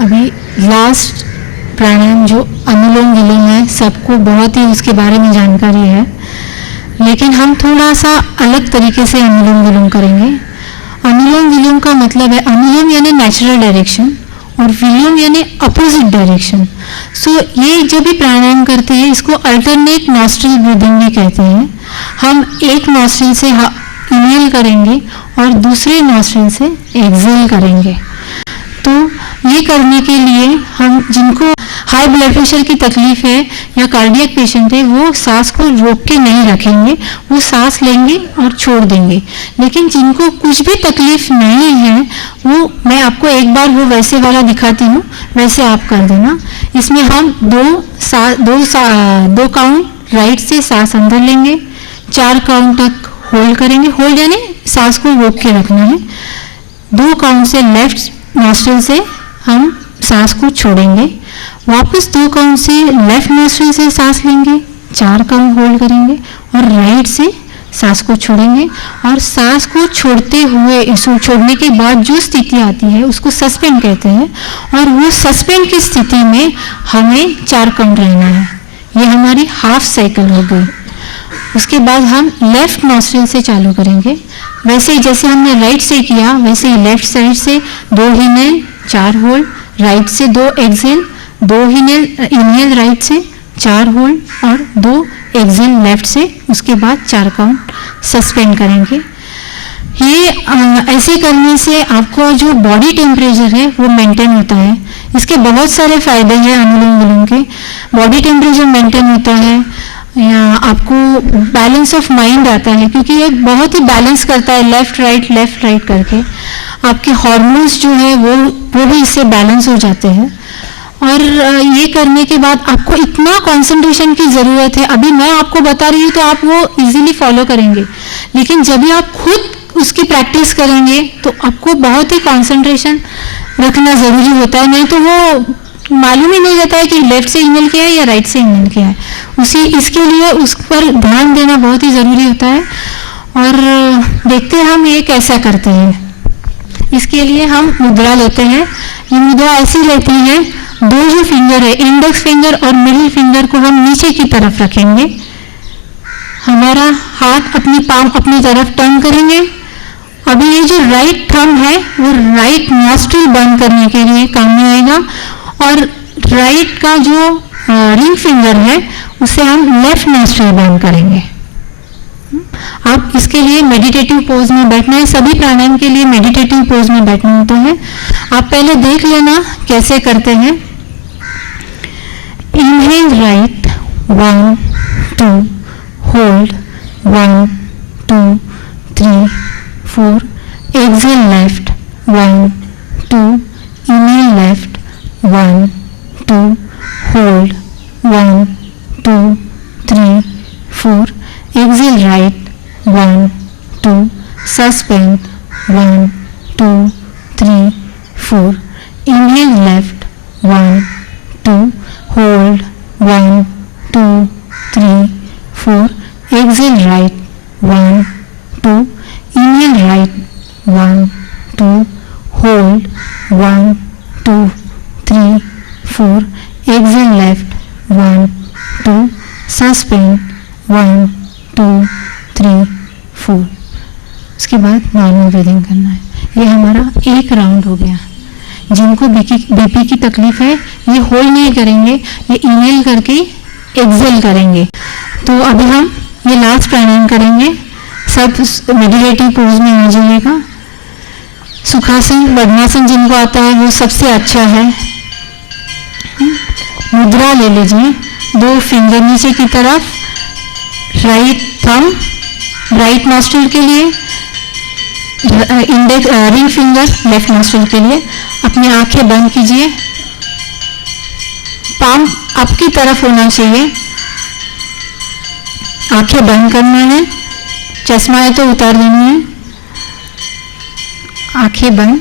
अभी लास्ट प्राणायाम जो अनुलोम विलोम है, सबको बहुत ही उसके बारे में जानकारी है, लेकिन हम थोड़ा सा अलग तरीके से अनुलोम विलोम करेंगे। अनुलोम विलोम का मतलब है, अनुलोम यानी नेचुरल डायरेक्शन और विलोम यानी अपोजिट डायरेक्शन। सो ये जो भी प्राणायाम करते हैं इसको अल्टरनेट नॉस्ट्रिल ब्रीदिंग भी कहते हैं। हम एक नॉस्ट्रिल से इनहेल करेंगे और दूसरे नॉस्ट्रिल से एक्सहेल करेंगे। तो ये करने के लिए हम जिनको हाई ब्लड प्रेशर की तकलीफ है या कार्डियक पेशेंट है वो सांस को रोक के नहीं रखेंगे, वो सांस लेंगे और छोड़ देंगे। लेकिन जिनको कुछ भी तकलीफ नहीं है वो, मैं आपको एक बार वो वैसे वाला दिखाती हूँ, वैसे आप कर देना। इसमें हम दो काउंट राइट से सांस अंदर लेंगे, 4 काउंट तक होल्ड करेंगे। होल्ड यानी सांस को रोक के रखना है। 2 काउंट से लेफ्ट नॉस्ट्रिल से हम सांस को छोड़ेंगे, वापस 2 काउंट से लेफ्ट नॉस्ट्रिल से सांस लेंगे, 4 काउंट होल्ड करेंगे और राइट से सांस को छोड़ेंगे। और सांस को छोड़ते हुए, छोड़ने के बाद जो स्थिति आती है उसको सस्पेंड कहते हैं। और वो सस्पेंड की स्थिति में हमें 4 काउंट रहना है। ये हमारी हाफ साइकिल हो गई। उसके बाद हम लेफ्ट नॉस्ट्रिल से चालू करेंगे। वैसे ही जैसे हमने राइट से किया वैसे ही लेफ्ट साइड से 2 इनहेल 4 होल्ड, राइट से 2 एक्सहेल, 2 इनहेल राइट से 4 होल्ड और 2 एक्सहेल लेफ्ट से, उसके बाद 4 काउंट सस्पेंड करेंगे। ये ऐसे करने से आपको जो बॉडी टेम्परेचर है वो मेंटेन होता है। इसके बहुत सारे फायदे हैं अनुलोम विलोम के। बॉडी टेम्परेचर मेंटेन होता है, या आपको बैलेंस ऑफ माइंड आता है, क्योंकि ये बहुत ही बैलेंस करता है लेफ्ट राइट करके। आपके हार्मोन्स जो है वो भी इससे बैलेंस हो जाते हैं। और ये करने के बाद आपको इतना कंसंट्रेशन की ज़रूरत है। अभी मैं आपको बता रही हूँ तो आप वो इजीली फॉलो करेंगे, लेकिन जब भी आप खुद उसकी प्रैक्टिस करेंगे तो आपको बहुत ही कंसंट्रेशन रखना ज़रूरी होता है, नहीं तो वो मालूम ही नहीं रहता है कि लेफ्ट से इनहेल किया है या राइट से इनहेल किया है। इसके लिए उस पर ध्यान देना बहुत ही ज़रूरी होता है। और देखते हैं हम ये कैसा करते हैं। इसके लिए हम मुद्रा लेते हैं। ये मुद्रा ऐसी लेती है, 2 जो फिंगर है, इंडेक्स फिंगर और मिडिल फिंगर को हम नीचे की तरफ रखेंगे। हमारा हाथ अपनी पाम अपनी तरफ टर्न करेंगे। अभी ये जो राइट थंब है वो राइट नॉस्ट्रिल बंद करने के लिए काम में आएगा, और राइट का जो रिंग फिंगर है उसे हम लेफ्ट नॉस्ट्रिल बंद करेंगे। आप इसके लिए मेडिटेटिव पोज में बैठना है। सभी प्राणायाम के लिए मेडिटेटिव पोज में बैठना होता है। आप पहले देख लेना कैसे करते हैं। Inhale right 1 2 hold 1 2 3 4, exhale left 1 2, inhale left 1 2, hold 1 2 3 4, exhale right 1 2, suspend 1 2 3 4, inhale left 1 2, hold 1 2 3 4, exhale right 1 2, inhale right 1 2, hold 1 2 3 4, exhale left 1 2, suspend 1 2 3 4। उसके बाद नॉर्मल ब्रीदिंग करना है। ये हमारा एक राउंड हो गया। जिनको बीपी की तकलीफ है ये होल्ड नहीं करेंगे, ये इनहेल करके एक्सहेल करेंगे। तो अभी हम ये लास्ट प्राणायाम करेंगे। सब मेडिटेटिव पोज में आ जाइएगा। सुखासन पद्मासन जिनको आता है वो सबसे अच्छा है। मुद्रा ले लीजिए, 2 फिंगर नीचे की तरफ, राइट थंब राइट नॉस्ट्रिल के लिए, index ring finger left nostril के लिए। अपनी आंखें बंद कीजिए, पाम आपकी तरफ होना चाहिए। आंखें बंद करना है, चश्मा है तो उतार देना है। आंखें बंद।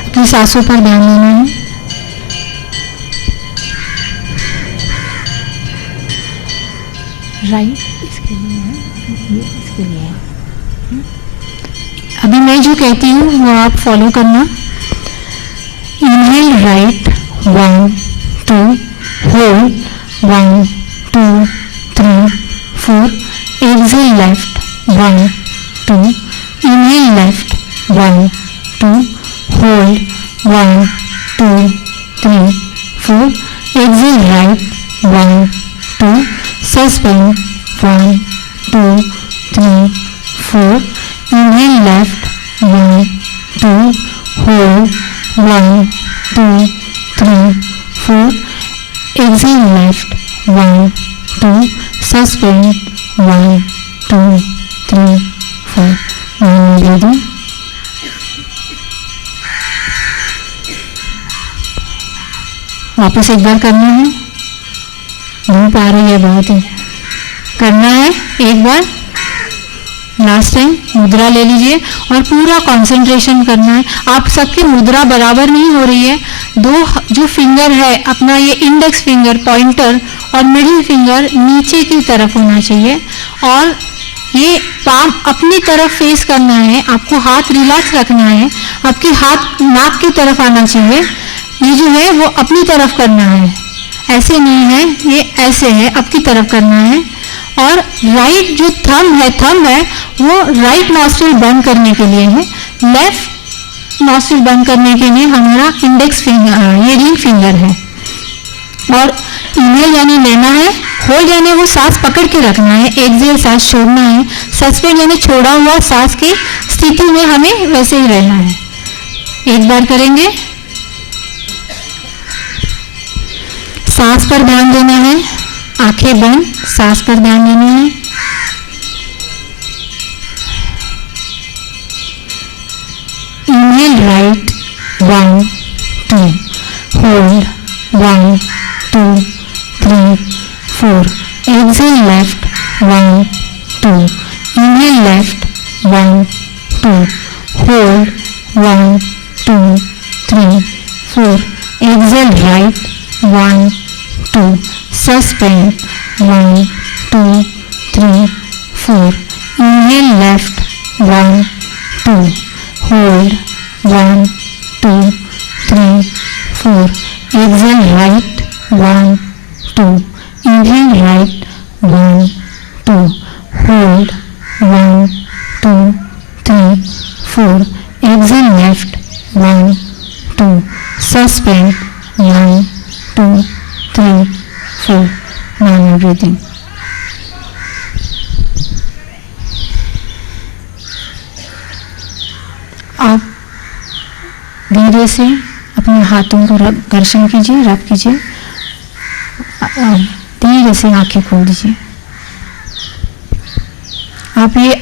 अपनी सांसों पर ध्यान देना है। राइट इसके लिए है, ये इसके लिए है। अभी मैं जो कहती हूँ वो आप फॉलो करना। Inhale right 1 2, hold 1 2 3 4, exhale left 1 2, inhale left 1 2, hold 1 2 3 4, exhale right 1 2, suspend 1 2 3 4, inhale left 1 2, hold 1 2 3 4, exhale left 1 2, suspend 1 2 3 4। breathing। वापस एक बार करना है। धूप आ रही है बहुत ही, करना है एक बार। लास्ट टाइम मुद्रा ले लीजिए और पूरा कंसंट्रेशन करना है। आप सबकी मुद्रा बराबर नहीं हो रही है। 2 जो फिंगर है अपना, ये इंडेक्स फिंगर पॉइंटर और मिडिल फिंगर नीचे की तरफ होना चाहिए और ये पाम अपनी तरफ फेस करना है, आपको हाथ रिलैक्स रखना है, आपके हाथ नाक की तरफ आना चाहिए, ये जो है वो अपनी तरफ करना है, ऐसे नहीं है, ये ऐसे है, आपकी तरफ करना है। और राइट जो थंब है वो राइट नॉस्ट्रिल बंद करने के लिए है, लेफ्ट नॉस्ट्रिल बंद करने के लिए हमारा इंडेक्स फिंगर, ये रिंग फिंगर है। और इनहेल यानी लेना है, होल्ड यानी वो सांस पकड़ के रखना है, एक्सहेल सांस छोड़ना है, सस्पेंड यानी छोड़ा हुआ सांस की स्थिति में हमें वैसे ही रहना है। एक बार करेंगे, सांस पर ध्यान देना है, आंखें बंद, सांस पर ध्यान देना है। Inhale right 1 2, hold 1 2 3 4, exhale left 1 2, inhale left 1 2, hold 1 2 3 4, exhale right 1 2, suspend 1 2 3 4, inhale left 1 2, hold 1 2 3 4, exhale right 1 2, inhale right 1 2, hold 1 2 3 4, exhale left 1 2, suspend 1 2 3 4, normal breathing. आप धीरे से अपने हाथों को घर्षण कीजिए, रब कीजिए, धीरे से आंखें खोल दीजिए। आप ये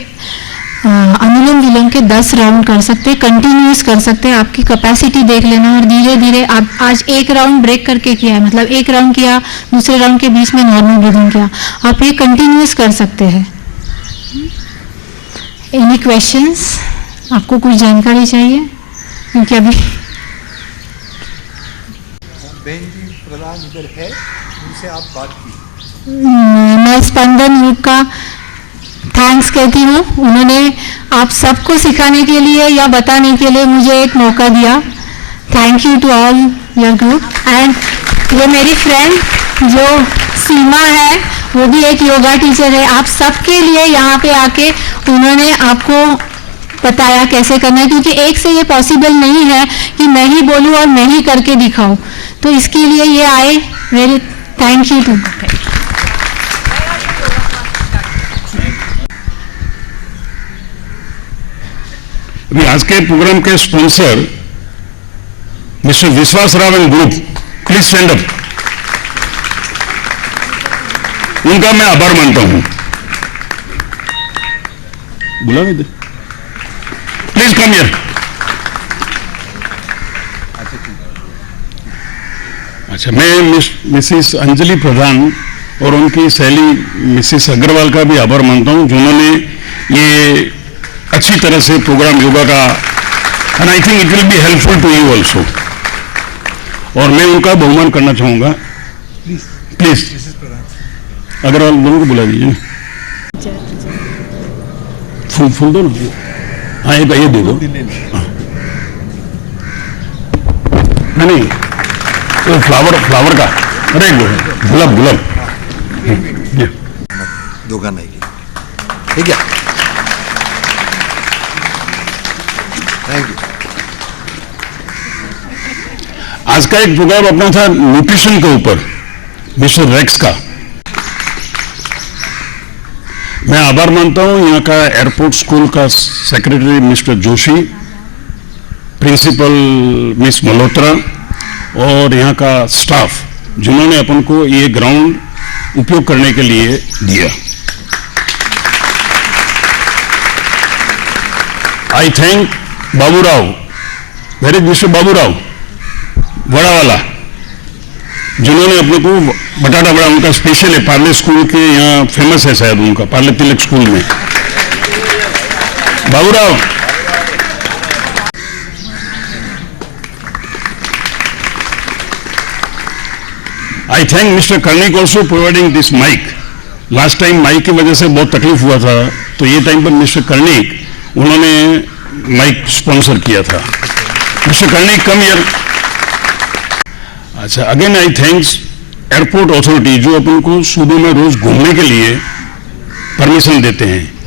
अनुलोम विलोम के 10 राउंड कर सकते हैं, कंटिन्यूस कर सकते हैं, आपकी कैपेसिटी देख लेना। और धीरे धीरे आप आज एक राउंड ब्रेक करके किया है, मतलब एक राउंड किया, दूसरे राउंड के बीच में नॉर्मल ब्रीदिंग किया, आप ये कंटिन्यूस कर सकते हैं। Any questions? आपको कुछ जानकारी चाहिए? क्योंकि अभी बहन जी प्रधान इधर है, उनसे आप बात की। मैं स्पंदन ग्रुप का थैंक्स कहती हूँ, उन्होंने आप सबको सिखाने के लिए या बताने के लिए मुझे एक मौका दिया। Thank you to all your group. And ये मेरी फ्रेंड जो सीमा है, वो भी एक योगा टीचर है। आप सबके लिए यहाँ पे आके उन्होंने आपको बताया कैसे करना है, क्योंकि एक से ये पॉसिबल नहीं है कि मैं ही बोलूँ और मैं ही करके दिखाऊं, तो इसके लिए ये आए। Very thank you too. अभी आज के प्रोग्राम के sponsor mister Vishwas Rao and group, please stand up. उनका मैं आभार मानता हूं। बुला दे, प्लीज कम हियर। अच्छा, मैं मिसिस अंजलि प्रधान और उनकी सहेली मिसिस अग्रवाल का भी आभार मानता हूं, जिन्होंने ये अच्छी तरह से प्रोग्राम योगा का, and I think it will be helpful to you also. और मैं उनका बहुमान करना चाहूंगा। प्लीज अग्रवाल दोनों को बुला दीजिए। फूल दो ना। हाँ, ये दे दो। नहीं, वो फ्लावर का, अरे गुलाब। दोघांना ठीक है, थैंक यू। आज का एक प्रोग्राम अपना था न्यूट्रिशन के ऊपर, मिस्टर रेक्स का। मैं आभार मानता हूं यहाँ का एयरपोर्ट स्कूल का secretary mister Joshi, principal miss Malhotra और यहाँ का स्टाफ, जिन्होंने अपन को ये ग्राउंड उपयोग करने के लिए दिया। I thank Baburao, where is mister Baburao बड़ा वाला, जिन्होंने अपने को बटाटा बड़ा, उनका स्पेशल है, पार्ले स्कूल के यहाँ फेमस है शायद उनका, पार्ले तिलक स्कूल में। Baburao, I thank mister Karnik also providing this mic. Last time mic की वजह से बहुत तकलीफ हुआ था, तो ये टाइम पर मिस्टर कर्णिक उन्होंने माइक स्पॉन्सर किया था. Mister Karnik come here. अच्छा, again I thanks airport authority जो अपन को सूबे में रोज घूमने के लिए परमिशन देते हैं.